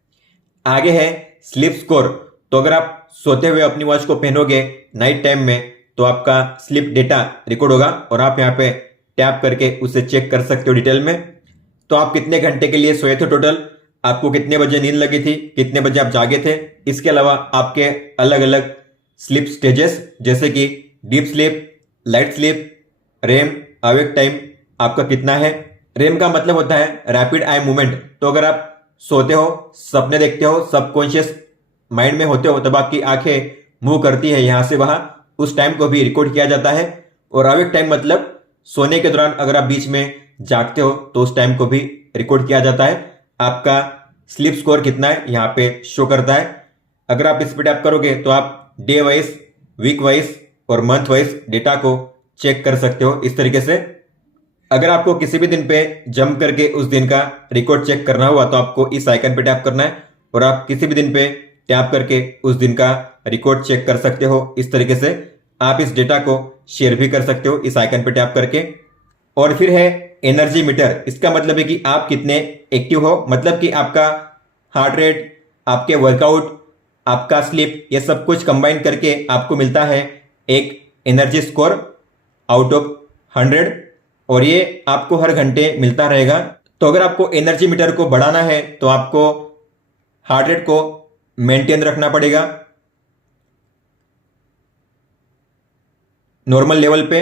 आगे है स्लीप स्कोर। तो अगर आप सोते हुए अपनी वॉच को पहनोगे नाइट टाइम में तो आपका स्लीप डेटा रिकॉर्ड होगा और आप यहाँ पे टैप करके उसे चेक कर सकते हो डिटेल में। तो आप कितने घंटे के लिए सोए थे टोटल, आपको कितने बजे नींद लगी थी, कितने बजे आप जागे थे। इसके अलावा आपके अलग अलग स्लीप स्टेजेस जैसे कि deep sleep, light sleep, REM, awake time आपका कितना है। रेम का मतलब होता है रैपिड आई मूवमेंट। तो अगर आप सोते हो, सपने देखते हो, सबकॉन्शियस माइंड में होते हो तब आपकी आंखें मूव करती है यहां से वहां, उस टाइम को भी रिकॉर्ड किया जाता है। और अवेक टाइम मतलब सोने के दौरान अगर आप बीच में जागते हो तो उस टाइम को भी रिकॉर्ड किया जाता है। आपका स्लीप स्कोर कितना है यहाँ पे शो करता है। अगर आप इस पे टैप करोगे तो आप डे वाइज, वीक वाइज और मंथ वाइज डेटा को चेक कर सकते हो इस तरीके से। अगर आपको किसी भी दिन पे जंप करके उस दिन का रिकॉर्ड चेक करना हुआ तो आपको इस आइकन पे टैप करना है और आप किसी भी दिन पे टैप करके उस दिन का रिकॉर्ड चेक कर सकते हो इस तरीके से। आप इस डेटा को शेयर भी कर सकते हो इस आइकन पे टैप करके। और फिर है एनर्जी मीटर। इसका मतलब है कि आप कितने एक्टिव हो, मतलब कि आपका हार्ट रेट, आपके वर्कआउट, आपका स्लीप, ये सब कुछ कंबाइन करके आपको मिलता है एक एनर्जी स्कोर आउट ऑफ 100 और ये आपको हर घंटे मिलता रहेगा। तो अगर आपको एनर्जी मीटर को बढ़ाना है तो आपको हार्ट रेट को मेंटेन रखना पड़ेगा नॉर्मल लेवल पे।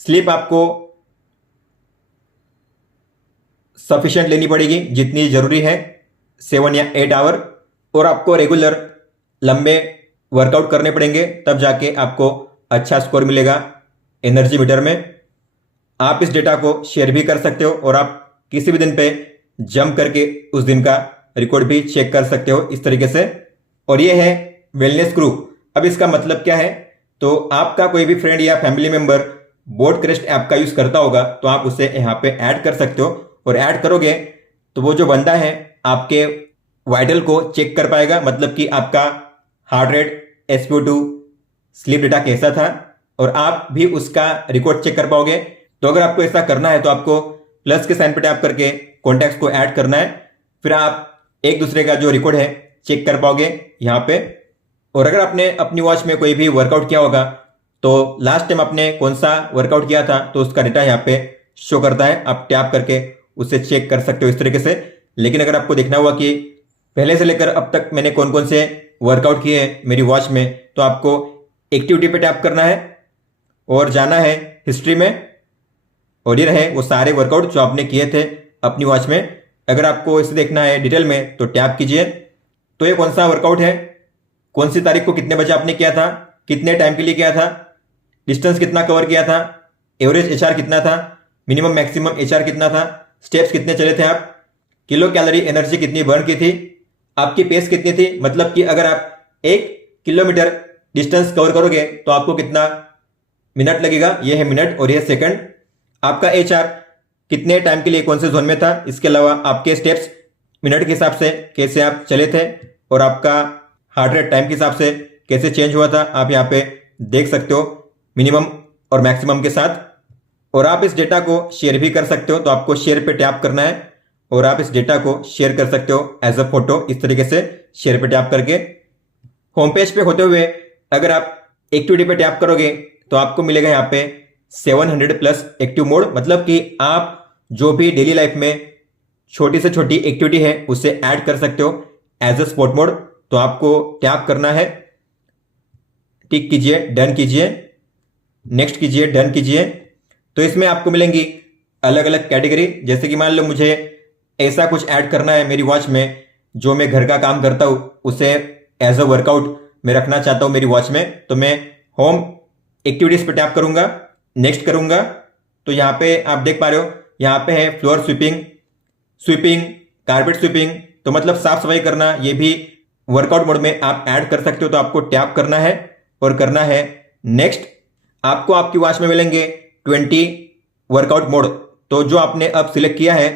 स्लीप आपको सफिशिएंट लेनी पड़ेगी जितनी जरूरी है, 7 या 8 आवर। और आपको रेगुलर लंबे वर्कआउट करने पड़ेंगे तब जाके आपको अच्छा स्कोर मिलेगा एनर्जी मीटर में। आप इस डेटा को शेयर भी कर सकते हो और आप किसी भी दिन पे जंप करके उस दिन का रिकॉर्ड भी चेक कर सकते हो इस तरीके से। और ये है वेलनेस क्रू। अब इसका मतलब क्या है, तो आपका कोई भी फ्रेंड या फैमिली मेंबर बोटक्रेस्ट ऐप का यूज करता होगा तो आप उसे यहाँ पे ऐड कर सकते हो। और ऐड करोगे तो वो जो बंदा है आपके वाइटल को चेक कर पाएगा, मतलब कि आपका heart rate, SpO2, sleep data कैसा था और आप भी उसका रिकॉर्ड चेक कर पाओगे। तो अगर आपको ऐसा करना है तो आपको प्लस के साइन पे टैप करके कॉन्टैक्ट्स को ऐड करना है, फिर आप एक दूसरे का जो रिकॉर्ड है चेक कर पाओगे यहाँ पे। और अगर आपने अपनी वॉच में कोई भी वर्कआउट किया होगा तो लास्ट टाइम आपने कौन सा वर्कआउट किया था तो उसका डेटा यहाँ पे शो करता है, आप टैप करके उसे चेक कर सकते हो इस तरीके से। लेकिन अगर आपको देखना हुआ कि पहले से लेकर अब तक मैंने कौन कौन से वर्कआउट किए हैं मेरी वॉच में, तो आपको एक्टिविटी पे टैप करना है और जाना है हिस्ट्री में और ये रहे वो सारे वर्कआउट जो आपने किए थे अपनी वॉच में। अगर आपको इसे देखना है डिटेल में तो टैप कीजिए। तो ये कौन सा वर्कआउट है, कौन सी तारीख को कितने बजे आपने किया था, कितने टाइम के लिए किया था, डिस्टेंस कितना कवर किया था, एवरेज HR कितना था, मिनिमम मैक्सिमम HR कितना था, स्टेप्स कितने चले थे आप, किलो कैलोरी एनर्जी कितनी बर्न की थी, आपकी पेस कितनी थी, मतलब कि अगर आप 1 किलोमीटर डिस्टेंस कवर करोगे तो आपको कितना मिनट लगेगा, ये है मिनट और ये सेकंड। आपका HR कितने टाइम के लिए कौन से जोन में था, इसके अलावा आपके स्टेप्स मिनट के हिसाब से कैसे आप चले थे और आपका हार्ट रेट टाइम के हिसाब से कैसे चेंज हुआ था, आप यहाँ पे देख सकते हो मिनिमम और मैक्सिमम के साथ। और आप इस डेटा को शेयर भी कर सकते हो, तो आपको शेयर पे टैप करना है और आप इस डेटा को शेयर कर सकते हो एज अ फोटो। इस तरीके से शेयर पे टैप करके होम पेज पे होते हुए अगर आप एक्टिविटी पे टैप करोगे तो आपको मिलेगा यहाँ पे 700 प्लस एक्टिव मोड, मतलब कि आप जो भी डेली लाइफ में छोटी से छोटी एक्टिविटी है उसे ऐड कर सकते हो एज अ स्पोर्ट मोड। तो आपको टैप करना है, टिक कीजिए, डन कीजिए, नेक्स्ट कीजिए, डन कीजिए। तो इसमें आपको मिलेंगी अलग अलग कैटेगरी, जैसे कि मान लो मुझे ऐसा कुछ ऐड करना है मेरी वॉच में, जो मैं घर का काम करता हूं उसे एज अ वर्कआउट मैं रखना चाहता हूं मेरी वॉच में, तो मैं होम एक्टिविटीज पे टैप करूंगा, नेक्स्ट करूंगा। तो यहाँ पे आप देख पा रहे हो, यहाँ पे है फ्लोर स्वीपिंग, कारपेट स्वीपिंग, तो मतलब साफ सफाई करना, ये भी वर्कआउट मोड में आप ऐड कर सकते हो। तो आपको टैप करना है और करना है नेक्स्ट। आपको आपकी वॉच में मिलेंगे 20 वर्कआउट मोड। तो जो आपने अब सिलेक्ट किया है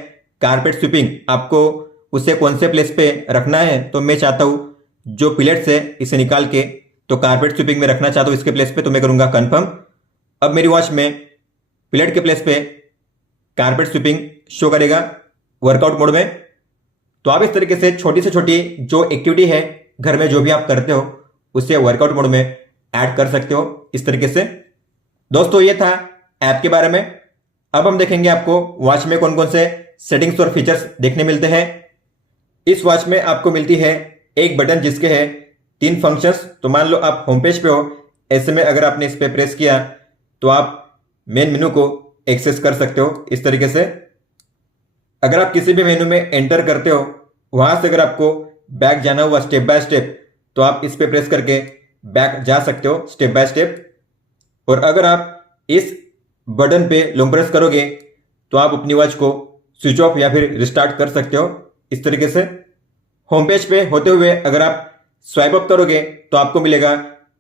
कारपेट स्वीपिंग, आपको उसे कौन से प्लेस पे रखना है, तो मैं चाहता हूं जो पिलेट्स है इसे निकाल के तो कारपेट स्वीपिंग में रखना चाहता हूं इसके प्लेस पे, तो मैं करूंगा कंफर्म। अब मेरी वॉच में पिलेट के प्लेस पे कारपेट स्वीपिंग शो करेगा वर्कआउट मोड में। तो आप इस तरीके से छोटी जो एक्टिविटी है घर में जो भी आप करते हो उसे वर्कआउट मोड में ऐड कर सकते हो इस तरीके से। दोस्तों ये था ऐप के बारे में। अब हम देखेंगे आपको वॉच में कौन कौन से सेटिंग्स और फीचर्स देखने मिलते हैं। इस वॉच में आपको मिलती है एक बटन जिसके है 3 फंक्शंस। तो मान लो आप होम पेज पे हो, ऐसे में अगर आपने इस पे प्रेस किया तो आप मेन मेनू को एक्सेस कर सकते हो इस तरीके से। अगर आप किसी भी मेनू में एंटर करते हो, वहां से अगर आपको बैक जाना हुआ स्टेप बाय स्टेप, तो आप इस पे प्रेस करके बैक जा सकते हो स्टेप बाय स्टेप। और अगर आप इस बटन पे लॉन्ग प्रेस करोगे तो आप अपनी वॉच को स्विच ऑफ या फिर रिस्टार्ट कर सकते हो इस तरीके से। होम पेज पे होते हुए अगर आप स्वाइप अप करोगे तो आपको मिलेगा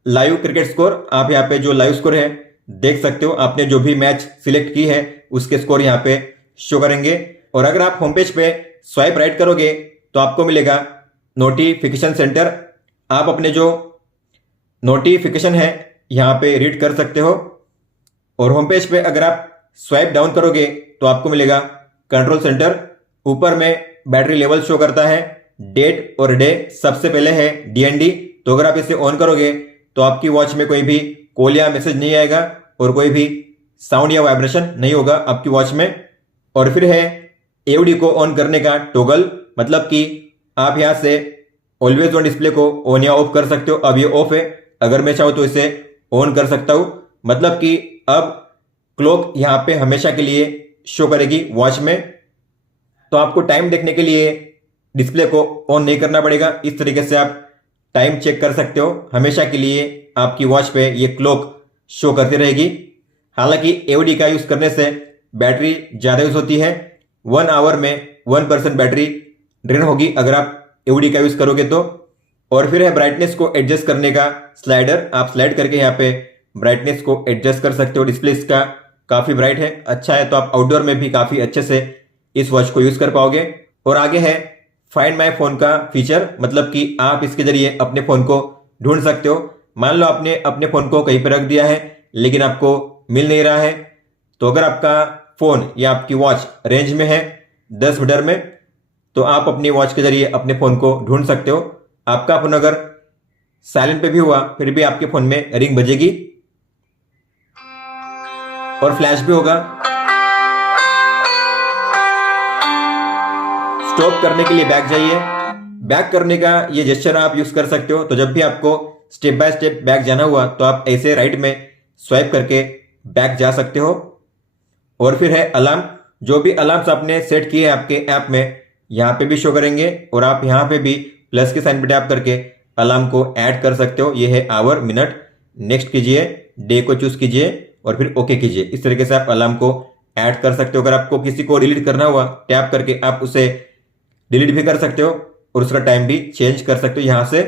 लाइव क्रिकेट स्कोर। आप यहाँ पे जो लाइव स्कोर है देख सकते हो, आपने जो भी मैच सिलेक्ट की है उसके स्कोर यहाँ पे शो करेंगे। और अगर आप होम पेज पे स्वाइप राइट करोगे तो आपको मिलेगा नोटिफिकेशन सेंटर। आप अपने जो नोटिफिकेशन है यहाँ पे रीड कर सकते हो। और होम पेज पे अगर आप स्वाइप डाउन करोगे तो आपको मिलेगा कंट्रोल सेंटर। ऊपर में बैटरी लेवल शो करता है, डेट और डे सबसे पहले है DND। तो अगर आप इसे ऑन करोगे तो आपकी वॉच में कोई भी कॉल या मैसेज नहीं आएगा और कोई भी साउंड या वाइब्रेशन नहीं होगा आपकी वॉच में। और फिर है AOD को ऑन करने का टॉगल, मतलब कि आप यहां से ऑलवेज ऑन डिस्प्ले को ऑन या ऑफ कर सकते हो। अब ये ऑफ है, अगर मैं चाहूं तो इसे ऑन कर सकता हूं, मतलब कि अब क्लॉक यहां पे हमेशा के लिए शो करेगी वॉच में। तो आपको टाइम देखने के लिए डिस्प्ले को ऑन नहीं करना पड़ेगा, इस तरीके से आप टाइम चेक कर सकते हो। हमेशा के लिए आपकी वॉच पे ये क्लॉक शो करती रहेगी। हालांकि AOD का यूज करने से बैटरी ज्यादा यूज होती है, 1 आवर में 1% बैटरी ड्रेन होगी अगर आप AOD का यूज करोगे तो। और फिर है ब्राइटनेस को एडजस्ट करने का स्लाइडर। आप स्लाइड करके यहाँ पे ब्राइटनेस को एडजस्ट कर सकते हो। डिस्प्ले इसका काफी ब्राइट है, अच्छा है, तो आप आउटडोर में भी काफी अच्छे से इस वॉच को यूज कर पाओगे। और आगे है फाइंड माय फोन का फीचर, मतलब कि आप इसके जरिए अपने फोन को ढूंढ सकते हो। मान लो आपने अपने फोन को कहीं पर रख दिया है लेकिन आपको मिल नहीं रहा है, तो अगर आपका फोन या आपकी वॉच रेंज में है 10 मीटर में, तो आप अपनी वॉच के जरिए अपने फोन को ढूंढ सकते हो। आपका फोन अगर साइलेंट पे भी हुआ फिर भी आपके फोन में रिंग बजेगी और फ्लैश भी होगा। स्टॉप करने के लिए बैक जाइए। बैक करने का ये जेस्चर आप यूज कर सकते हो। तो जब भी आपको स्टेप बाय स्टेप बैक जाना हुआ तो आप ऐसे राइट में स्वाइप करके बैक जा सकते हो। और फिर है अलार्म, जो भी अलार्म्स आपने सेट किए हैं आपके ऐप में यहाँ पे भी शो करेंगे और आप यहाँ पे भी प्लस के साइन पे टैप करके अलार्म को ऐड कर सकते हो। ये है आवर, मिनट, नेक्स्ट कीजिए, डे को चूज कीजिए और फिर ओके कीजिए। इस तरीके से आप अलार्म को ऐड कर सकते हो। अगर आपको किसी को डिलीट करना हुआ टैप करके आप उसे डिलीट भी कर सकते हो और उसका टाइम भी चेंज कर सकते हो यहाँ से।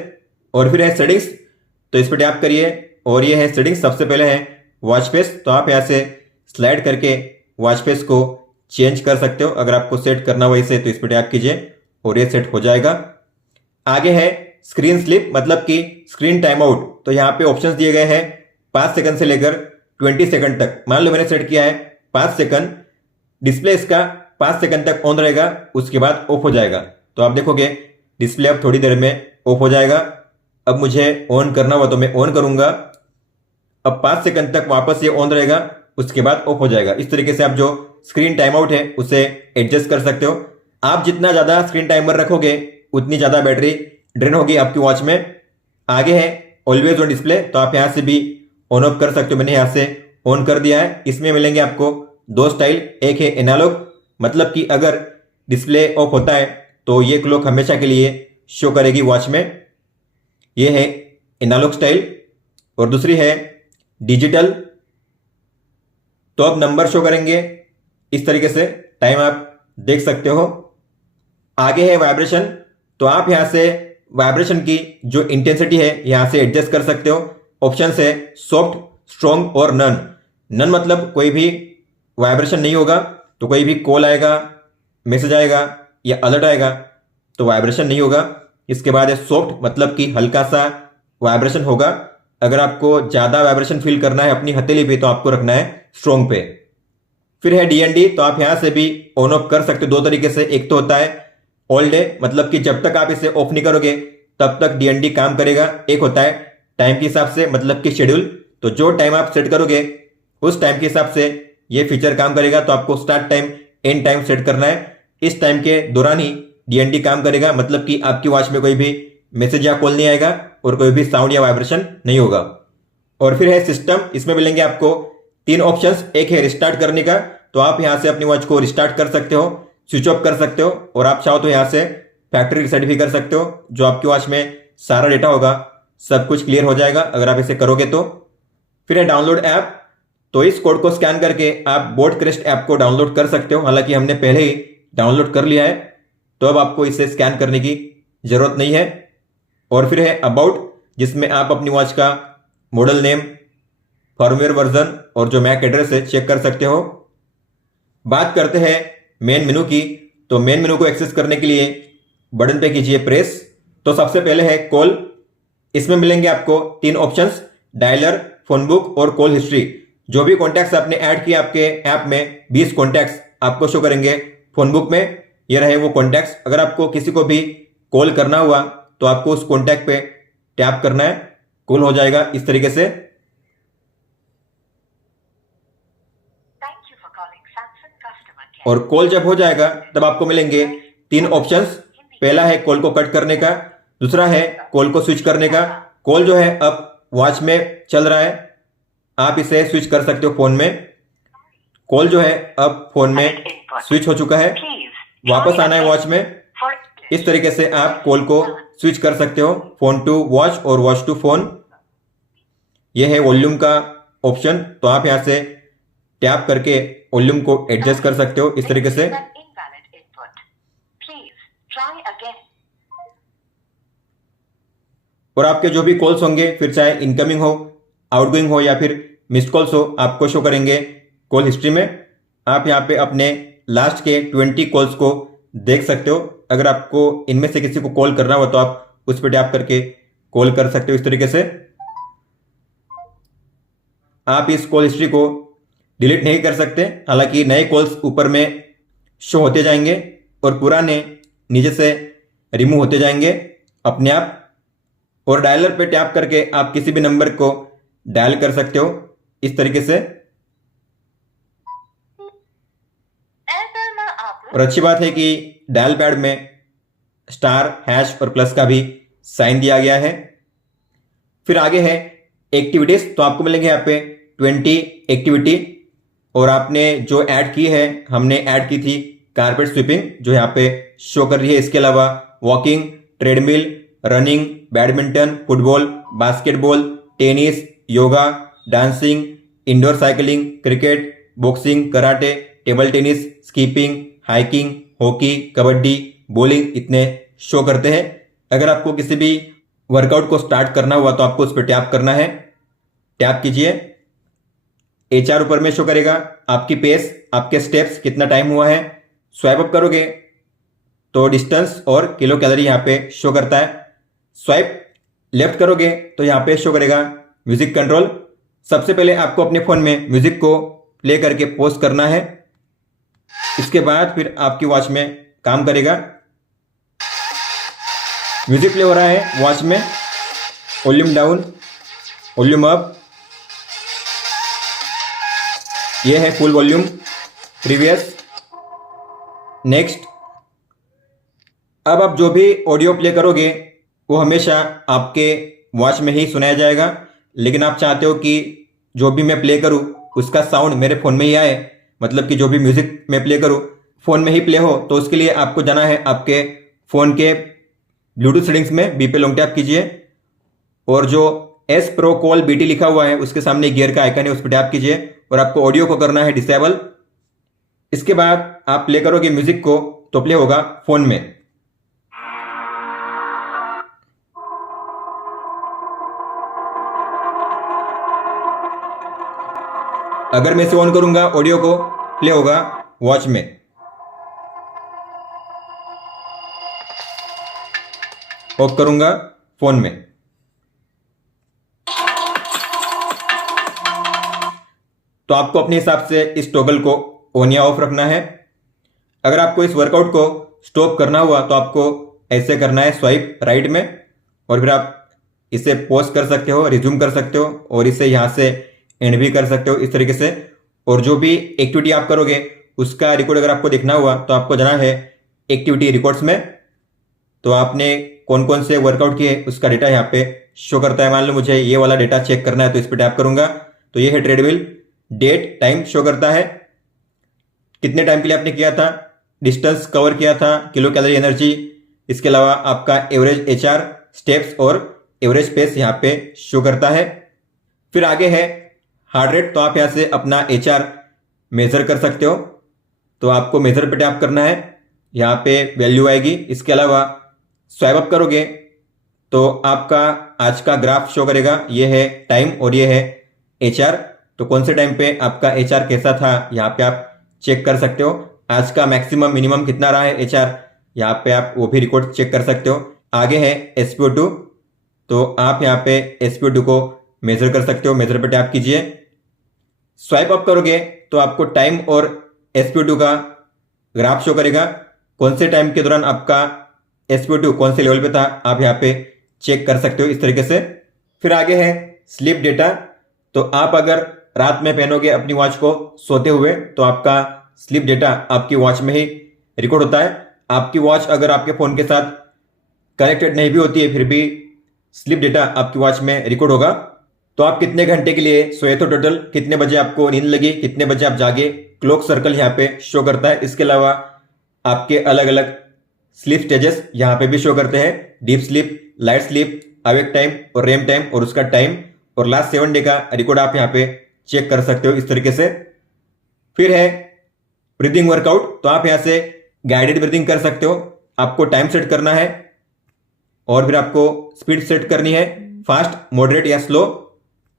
और फिर है सेटिंग्स, तो इस पर टैप करिए और ये है सेटिंग्स। सबसे पहले है वॉच फेस, तो आप यहाँ से स्लाइड करके वॉच फेस को चेंज कर सकते हो। अगर आपको सेट करना वैसे तो इस पर टैप कीजिए और ये सेट हो जाएगा। आगे है स्क्रीन स्लिप, मतलब कि स्क्रीन टाइम आउट। तो यहाँ पे ऑप्शंस दिए गए हैं 5 सेकंड से लेकर 20 सेकंड तक। मान लो मैंने सेट किया है 5 सेकंड, डिस्प्ले इसका 5 सेकंड तक ऑन रहेगा, उसके बाद ऑफ हो जाएगा। तो आप देखोगे डिस्प्ले अब थोड़ी देर में ऑफ हो जाएगा। अब मुझे ऑन करना हुआ तो मैं ऑन करूंगा, अब 5 सेकंड तक वापस ये ऑन रहेगा, उसके बाद ऑफ हो जाएगा। इस तरीके से आप जो स्क्रीन टाइम आउट है उसे एडजस्ट कर सकते हो। आप जितना ज्यादा स्क्रीन टाइमर रखोगे उतनी ज्यादा बैटरी ड्रेन होगी आपकी वॉच में। आगे है ऑलवेज ऑन डिस्प्ले, तो आप यहां से भी ऑन ऑफ कर सकते हो। मैंने यहां से ऑन कर दिया है। इसमें मिलेंगे आपको 2 स्टाइल, एक है एनालॉग, मतलब कि अगर डिस्प्ले ऑफ होता है तो ये क्लॉक हमेशा के लिए शो करेगी वॉच में, ये है एनालॉग स्टाइल। और दूसरी है डिजिटल, तो अब नंबर शो करेंगे इस तरीके से, टाइम आप देख सकते हो। आगे है वाइब्रेशन, तो आप यहां से वाइब्रेशन की जो इंटेंसिटी है यहां से एडजस्ट कर सकते हो। ऑप्शन है सॉफ्ट, स्ट्रॉन्ग और नन। नन मतलब कोई भी वाइब्रेशन नहीं होगा, तो कोई भी कॉल आएगा, मैसेज आएगा या अलर्ट आएगा तो वाइब्रेशन नहीं होगा। इसके बाद है सॉफ्ट, मतलब कि हल्का सा वाइब्रेशन होगा। अगर आपको ज्यादा वाइब्रेशन फील करना है अपनी हथेली पे तो आपको रखना है स्ट्रॉन्ग पे। फिर है डीएनडी, तो आप यहां से भी ऑन ऑफ कर सकते हो 2 तरीके से। एक तो होता है ऑल डे, मतलब कि जब तक आप इसे ऑफ नहीं करोगे तब तक डीएनडी काम करेगा। एक होता है टाइम के हिसाब से, मतलब कि शेड्यूल, तो जो टाइम आप सेट करोगे उस टाइम के हिसाब से ये फीचर काम करेगा। तो आपको start time, and time set करना है, इस टाइम के दौरान ही डीएनडी काम करेगा, मतलब कि आपकी वॉच में कोई भी मैसेज या कॉल नहीं आएगा और कोई भी साउंड या वाइब्रेशन नहीं होगा। और फिर है सिस्टम, इसमें मिलेंगे आपको 3 ऑप्शंस। एक है रिस्टार्ट करने का, तो आप यहां से अपनी वॉच को रिस्टार्ट कर सकते हो, स्विच ऑफ कर सकते हो, और आप चाहो तो यहां से फैक्ट्री रिसेट भी कर सकते हो। जो आपकी वॉच में सारा डेटा होगा सब कुछ क्लियर हो जाएगा अगर आप इसे करोगे तो। फिर है डाउनलोड ऐप, तो इस कोड को स्कैन करके आप बोट क्रेस्ट ऐप को डाउनलोड कर सकते हो। हालांकि हमने पहले ही डाउनलोड कर लिया है, तो अब आपको इसे स्कैन करने की जरूरत नहीं है। और फिर है अबाउट, जिसमें आप अपनी वॉच का मॉडल नेम, फर्मवेयर वर्जन और जो मैक एड्रेस है चेक कर सकते हो। बात करते हैं मेन मेनू की, तो मेन मेनू को एक्सेस करने के लिए बटन पे कीजिए प्रेस। तो सबसे पहले है कॉल, इसमें मिलेंगे आपको 3 ऑप्शंस, डायलर, फोन बुक और कॉल हिस्ट्री। जो भी कॉन्टैक्ट्स आपने ऐड किए आपके ऐप में, 20 कॉन्टैक्ट्स आपको शो करेंगे फोन बुक में। ये रहे वो कॉन्टैक्ट्स। अगर आपको किसी को भी कॉल करना हुआ तो आपको उस कॉन्टैक्ट पे टैप करना है, कॉल हो जाएगा इस तरीके से। और कॉल जब हो जाएगा तब आपको मिलेंगे 3 ऑप्शंस। पहला है कॉल को कट करने का, दूसरा है कॉल को स्विच करने का। कॉल जो है अब वॉच में चल रहा है, आप इसे स्विच कर सकते हो फोन में। कॉल जो है अब फोन में स्विच हो चुका है, वापस आना है वॉच में। इस तरीके से आप कॉल को स्विच कर सकते हो, फोन टू वॉच और वॉच टू फोन। यह है वॉल्यूम का ऑप्शन, तो आप यहां से टैप करके वॉल्यूम को एडजस्ट कर सकते हो इस तरीके से। और आपके जो भी कॉल्स होंगे, फिर चाहे इनकमिंग हो, आउटगोइंग हो या फिर मिस्ड कॉल्स हो, आपको शो करेंगे कॉल हिस्ट्री में। आप यहाँ पे अपने लास्ट के 20 कॉल्स को देख सकते हो। अगर आपको इनमें से किसी को कॉल करना हो तो आप उस पर टैप करके कॉल कर सकते हो इस तरीके से। आप इस कॉल हिस्ट्री को डिलीट नहीं कर सकते, हालांकि नए कॉल्स ऊपर में शो होते जाएंगे और पुराने नीचे से रिमूव होते जाएंगे अपने आप। और डायलर पे टैप करके आप किसी भी नंबर को डायल कर सकते हो इस तरीके से। और अच्छी बात है कि डायल पैड में स्टार, हैश और प्लस का भी साइन दिया गया है। फिर आगे है एक्टिविटीज, तो आपको मिलेंगे यहाँ पे 20 एक्टिविटी। और आपने जो ऐड की है, हमने ऐड की थी कारपेट स्वीपिंग, जो यहाँ पे शो कर रही है। इसके अलावा walking, treadmill, running, badminton, football, basketball, tennis, yoga, dancing, indoor cycling, cricket, boxing, karate, table tennis, skipping, hiking, hockey, kabaddi, bowling, इतने शो करते हैं। अगर आपको किसी भी वर्कआउट को स्टार्ट करना हुआ तो आपको उस पर टैप करना है। टैप कीजिए, HR ऊपर में शो करेगा, आपकी पेस, आपके स्टेप्स, कितना टाइम हुआ है। स्वाइप अप करोगे तो डिस्टेंस और किलो कैलोरी यहाँ पे शो करता है। स्वाइप लेफ्ट करोगे तो यहाँ पे शो करेगा म्यूजिक कंट्रोल। सबसे पहले आपको अपने फोन में म्यूजिक को प्ले करके पॉज करना है, इसके बाद फिर आपकी वॉच में काम करेगा। म्यूजिक प्ले हो रहा है वॉच में, वॉल्यूम डाउन, वॉल्यूम अप, ये है फुल वॉल्यूम, प्रीवियस, नेक्स्ट। अब आप जो भी ऑडियो प्ले करोगे वो हमेशा आपके वॉच में ही सुनाया जाएगा, लेकिन आप चाहते हो कि जो भी मैं प्ले करूं उसका साउंड मेरे फ़ोन में ही आए, मतलब कि जो भी म्यूज़िक मैं प्ले करूं फ़ोन में ही प्ले हो, तो उसके लिए आपको जाना है आपके फ़ोन के ब्लूटूथ सेटिंग्स में, बी पे लॉन्ग टैप कीजिए और जो S Pro Call BT लिखा हुआ है उसके सामने गियर का आइकन है, उस पर टैप कीजिए और आपको ऑडियो को करना है डिसेबल। इसके बाद आप प्ले करोगे म्यूजिक को तो प्ले होगा फोन में। अगर मैं इसे ऑन करूंगा ऑडियो को प्ले होगा वॉच में। ऑफ करूंगा फोन में। तो आपको अपने हिसाब से इस टॉगल को ऑन या ऑफ रखना है। अगर आपको इस वर्कआउट को स्टॉप करना हुआ तो आपको ऐसे करना है, स्वाइप राइट में, और फिर आप इसे पॉज कर सकते हो, रिज्यूम कर सकते हो और इसे यहाँ से एंड भी कर सकते हो इस तरीके से। और जो भी एक्टिविटी आप करोगे उसका रिकॉर्ड अगर आपको देखना हुआ तो आपको जाना है एक्टिविटी रिकॉर्ड्स में। तो आपने कौन कौन से वर्कआउट किए उसका डेटा यहाँ पे शो करता है। मान लो मुझे ये वाला डेटा चेक करना है तो इस पर टैप करूंगा तो ये है ट्रेडमिल, डेट टाइम शो करता है, कितने टाइम के लिए आपने किया था, डिस्टेंस कवर किया था, किलो कैलोरी एनर्जी, इसके अलावा आपका एवरेज HR स्टेप्स और एवरेज पेस यहाँ पे शो करता है। फिर आगे है हार्ट रेट, तो आप यहाँ से अपना HR मेजर कर सकते हो। तो आपको मेजर पे टैप करना है, यहाँ पे वैल्यू आएगी। इसके अलावा स्वाइप अप करोगे तो आपका आज का ग्राफ शो करेगा, ये है टाइम और ये है HR। तो कौन से टाइम पे आपका HR कैसा था यहाँ पे आप चेक कर सकते हो। आज का मैक्सिमम मिनिमम कितना रहा है HR, यहाँ पे आप वो भी रिकॉर्ड चेक कर सकते हो। आगे है SpO2, तो आप यहाँ पे SpO2 को मेजर कर सकते हो, मेजर पे टैप कीजिए। स्वाइप अप करोगे तो आपको टाइम और SpO2 का ग्राफ शो करेगा, कौन से टाइम के दौरान आपका SpO2 कौन से लेवल पे था आप यहाँ पे चेक कर सकते हो इस तरीके से। फिर आगे है स्लीप डेटा, तो आप अगर रात में पहनोगे अपनी वॉच को सोते हुए तो आपका स्लीप डेटा आपकी वॉच में ही रिकॉर्ड होता है। आपकी वॉच अगर आपके फोन के साथ कनेक्टेड नहीं भी होती है फिर भी स्लीप डेटा आपकी वॉच में रिकॉर्ड होगा। तो आप कितने घंटे के लिए सोए थे टोटल, कितने बजे आपको नींद लगी, कितने बजे आप जागे, क्लॉक सर्कल यहाँ पे शो करता है। इसके अलावा आपके अलग अलग स्लीप स्टेजेस यहाँ पे भी शो करते हैं, deep sleep, light sleep, awake time और रेम टाइम और उसका टाइम और लास्ट 7 डे का रिकॉर्ड आप यहाँ पे चेक कर सकते हो इस तरीके से। फिर है ब्रीदिंग वर्कआउट, तो आप यहाँ से गाइडेड ब्रीदिंग कर सकते हो। आपको टाइम सेट करना है और फिर आपको स्पीड सेट करनी है, फास्ट, मॉडरेट या स्लो।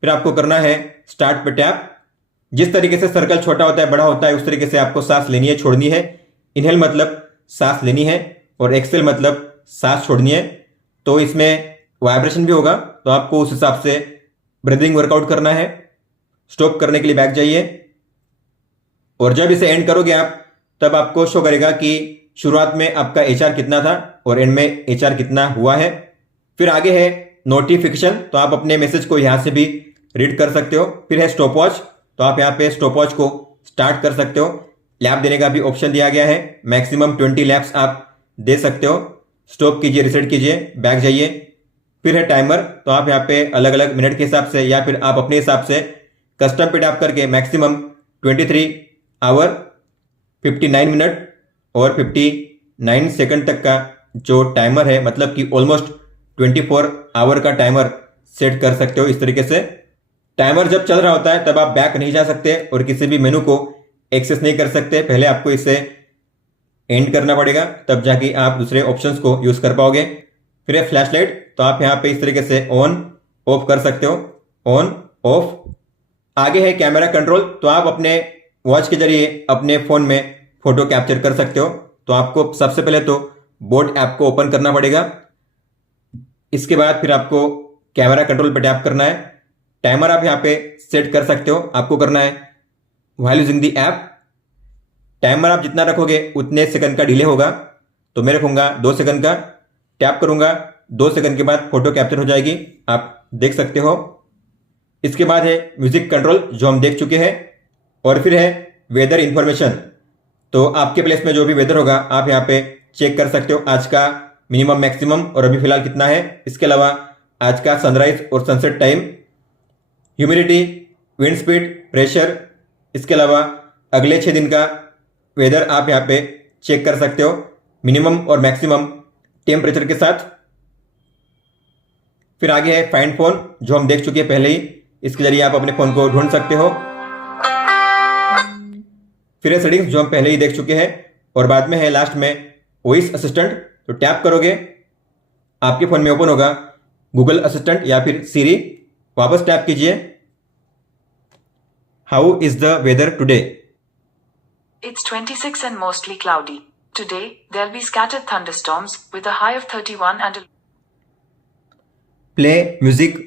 फिर आपको करना है स्टार्ट पे टैप। जिस तरीके से सर्कल छोटा होता है बड़ा होता है उस तरीके से आपको सांस लेनी है, छोड़नी है। इनहेल मतलब सांस लेनी है और एक्सेल मतलब सांस छोड़नी है। तो इसमें वाइब्रेशन भी होगा, तो आपको उस हिसाब से ब्रीदिंग वर्कआउट करना है। स्टॉप करने के लिए बैक जाइए और जब इसे एंड करोगे आप तब आपको शो करेगा कि शुरुआत में आपका HR कितना था और एंड में HR कितना हुआ है। फिर आगे है नोटिफिकेशन, तो आप अपने मैसेज को यहाँ से भी रीड कर सकते हो। फिर है स्टॉप वॉच, तो आप यहाँ पे स्टॉप वॉच को स्टार्ट कर सकते हो। लैप देने का भी ऑप्शन दिया गया है, मैक्सिमम 20 लैप्स आप दे सकते हो। स्टॉप कीजिए, रिसेट कीजिए, बैक जाइए। फिर है टाइमर, तो आप यहाँ पे अलग अलग मिनट के हिसाब से या फिर आप अपने हिसाब से कस्टम पे टैप करके मैक्सिमम 23 आवर 59 मिनट और 59 सेकंड तक का जो टाइमर है, मतलब कि ऑलमोस्ट 24 आवर का टाइमर सेट कर सकते हो इस तरीके से। टाइमर जब चल रहा होता है तब आप बैक नहीं जा सकते और किसी भी मेनू को एक्सेस नहीं कर सकते, पहले आपको इसे एंड करना पड़ेगा तब जाके आप दूसरे ऑप्शंस को यूज कर पाओगे। फिर है फ्लैश लाइट, तो आप यहाँ पे इस तरीके से ऑन ऑफ कर सकते हो, ऑन ऑफ। आगे है कैमरा कंट्रोल। तो आप अपने वॉच के जरिए अपने फ़ोन में फ़ोटो कैप्चर कर सकते हो। तो आपको सबसे पहले तो बोट ऐप को ओपन करना पड़ेगा। इसके बाद फिर आपको कैमरा कंट्रोल पर टैप करना है। टाइमर आप यहाँ पे सेट कर सकते हो। आपको करना है while using the app. Timer आप जितना रखोगे उतने सेकंड का डिले होगा। तो मैं रखूंगा 2 सेकंड का। टैप करूंगा, 2 सेकंड के बाद फोटो कैप्चर हो जाएगी, आप देख सकते हो। इसके बाद है म्यूजिक कंट्रोल जो हम देख चुके हैं, और फिर है वेदर इंफॉर्मेशन। तो आपके प्लेस में जो भी वेदर होगा आप यहाँ पे चेक कर सकते हो, आज का मिनिमम मैक्सिमम और अभी फिलहाल कितना है। इसके अलावा आज का सनराइज और sunset time, humidity, wind speed, pressure. इसके अलावा अगले 6 दिन का वेदर आप यहाँ पे चेक कर सकते हो मिनिमम और मैक्सिमम टेम्परेचर के साथ। फिर आगे है फाइंड फोन जो हम देख चुके हैं पहले ही। इसके जरिए आप अपने फोन को ढूंढ सकते हो। फिर है सेटिंग्स जो हम पहले ही देख चुके हैं, और बाद में है लास्ट में वॉइस असिस्टेंट। तो टैप करोगे आपके फोन में ओपन होगा गूगल असिस्टेंट या फिर सीरी। वापस टैप कीजिए, how is the weather today. It's 26 and mostly cloudy. Today, there'll be scattered thunderstorms with a high of 31 and a play music.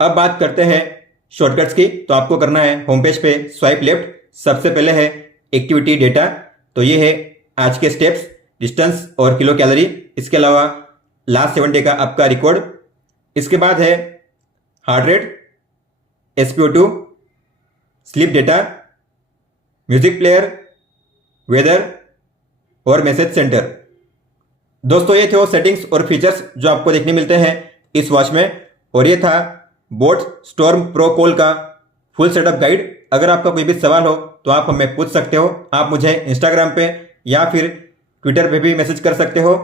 अब बात करते हैं शॉर्टकट्स की। तो आपको करना है होम पेज पे स्वाइप लेफ्ट। सबसे पहले है एक्टिविटी डेटा। तो ये है आज के स्टेप्स, डिस्टेंस और किलो कैलोरी। इसके अलावा लास्ट 7 डे का आपका रिकॉर्ड। इसके बाद है heart rate, SpO2, sleep data, music player, weather और मैसेज सेंटर। दोस्तों ये थे वो सेटिंग्स और फीचर्स जो आपको देखने मिलते हैं इस वॉच में, और ये था बोट स्टॉर्म प्रो कॉल का फुल सेटअप गाइड। अगर आपका कोई भी सवाल हो तो आप हमें पूछ सकते हो। आप मुझे इंस्टाग्राम पे या फिर ट्विटर पे भी मैसेज कर सकते हो।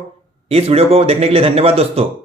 इस वीडियो को देखने के लिए धन्यवाद दोस्तों।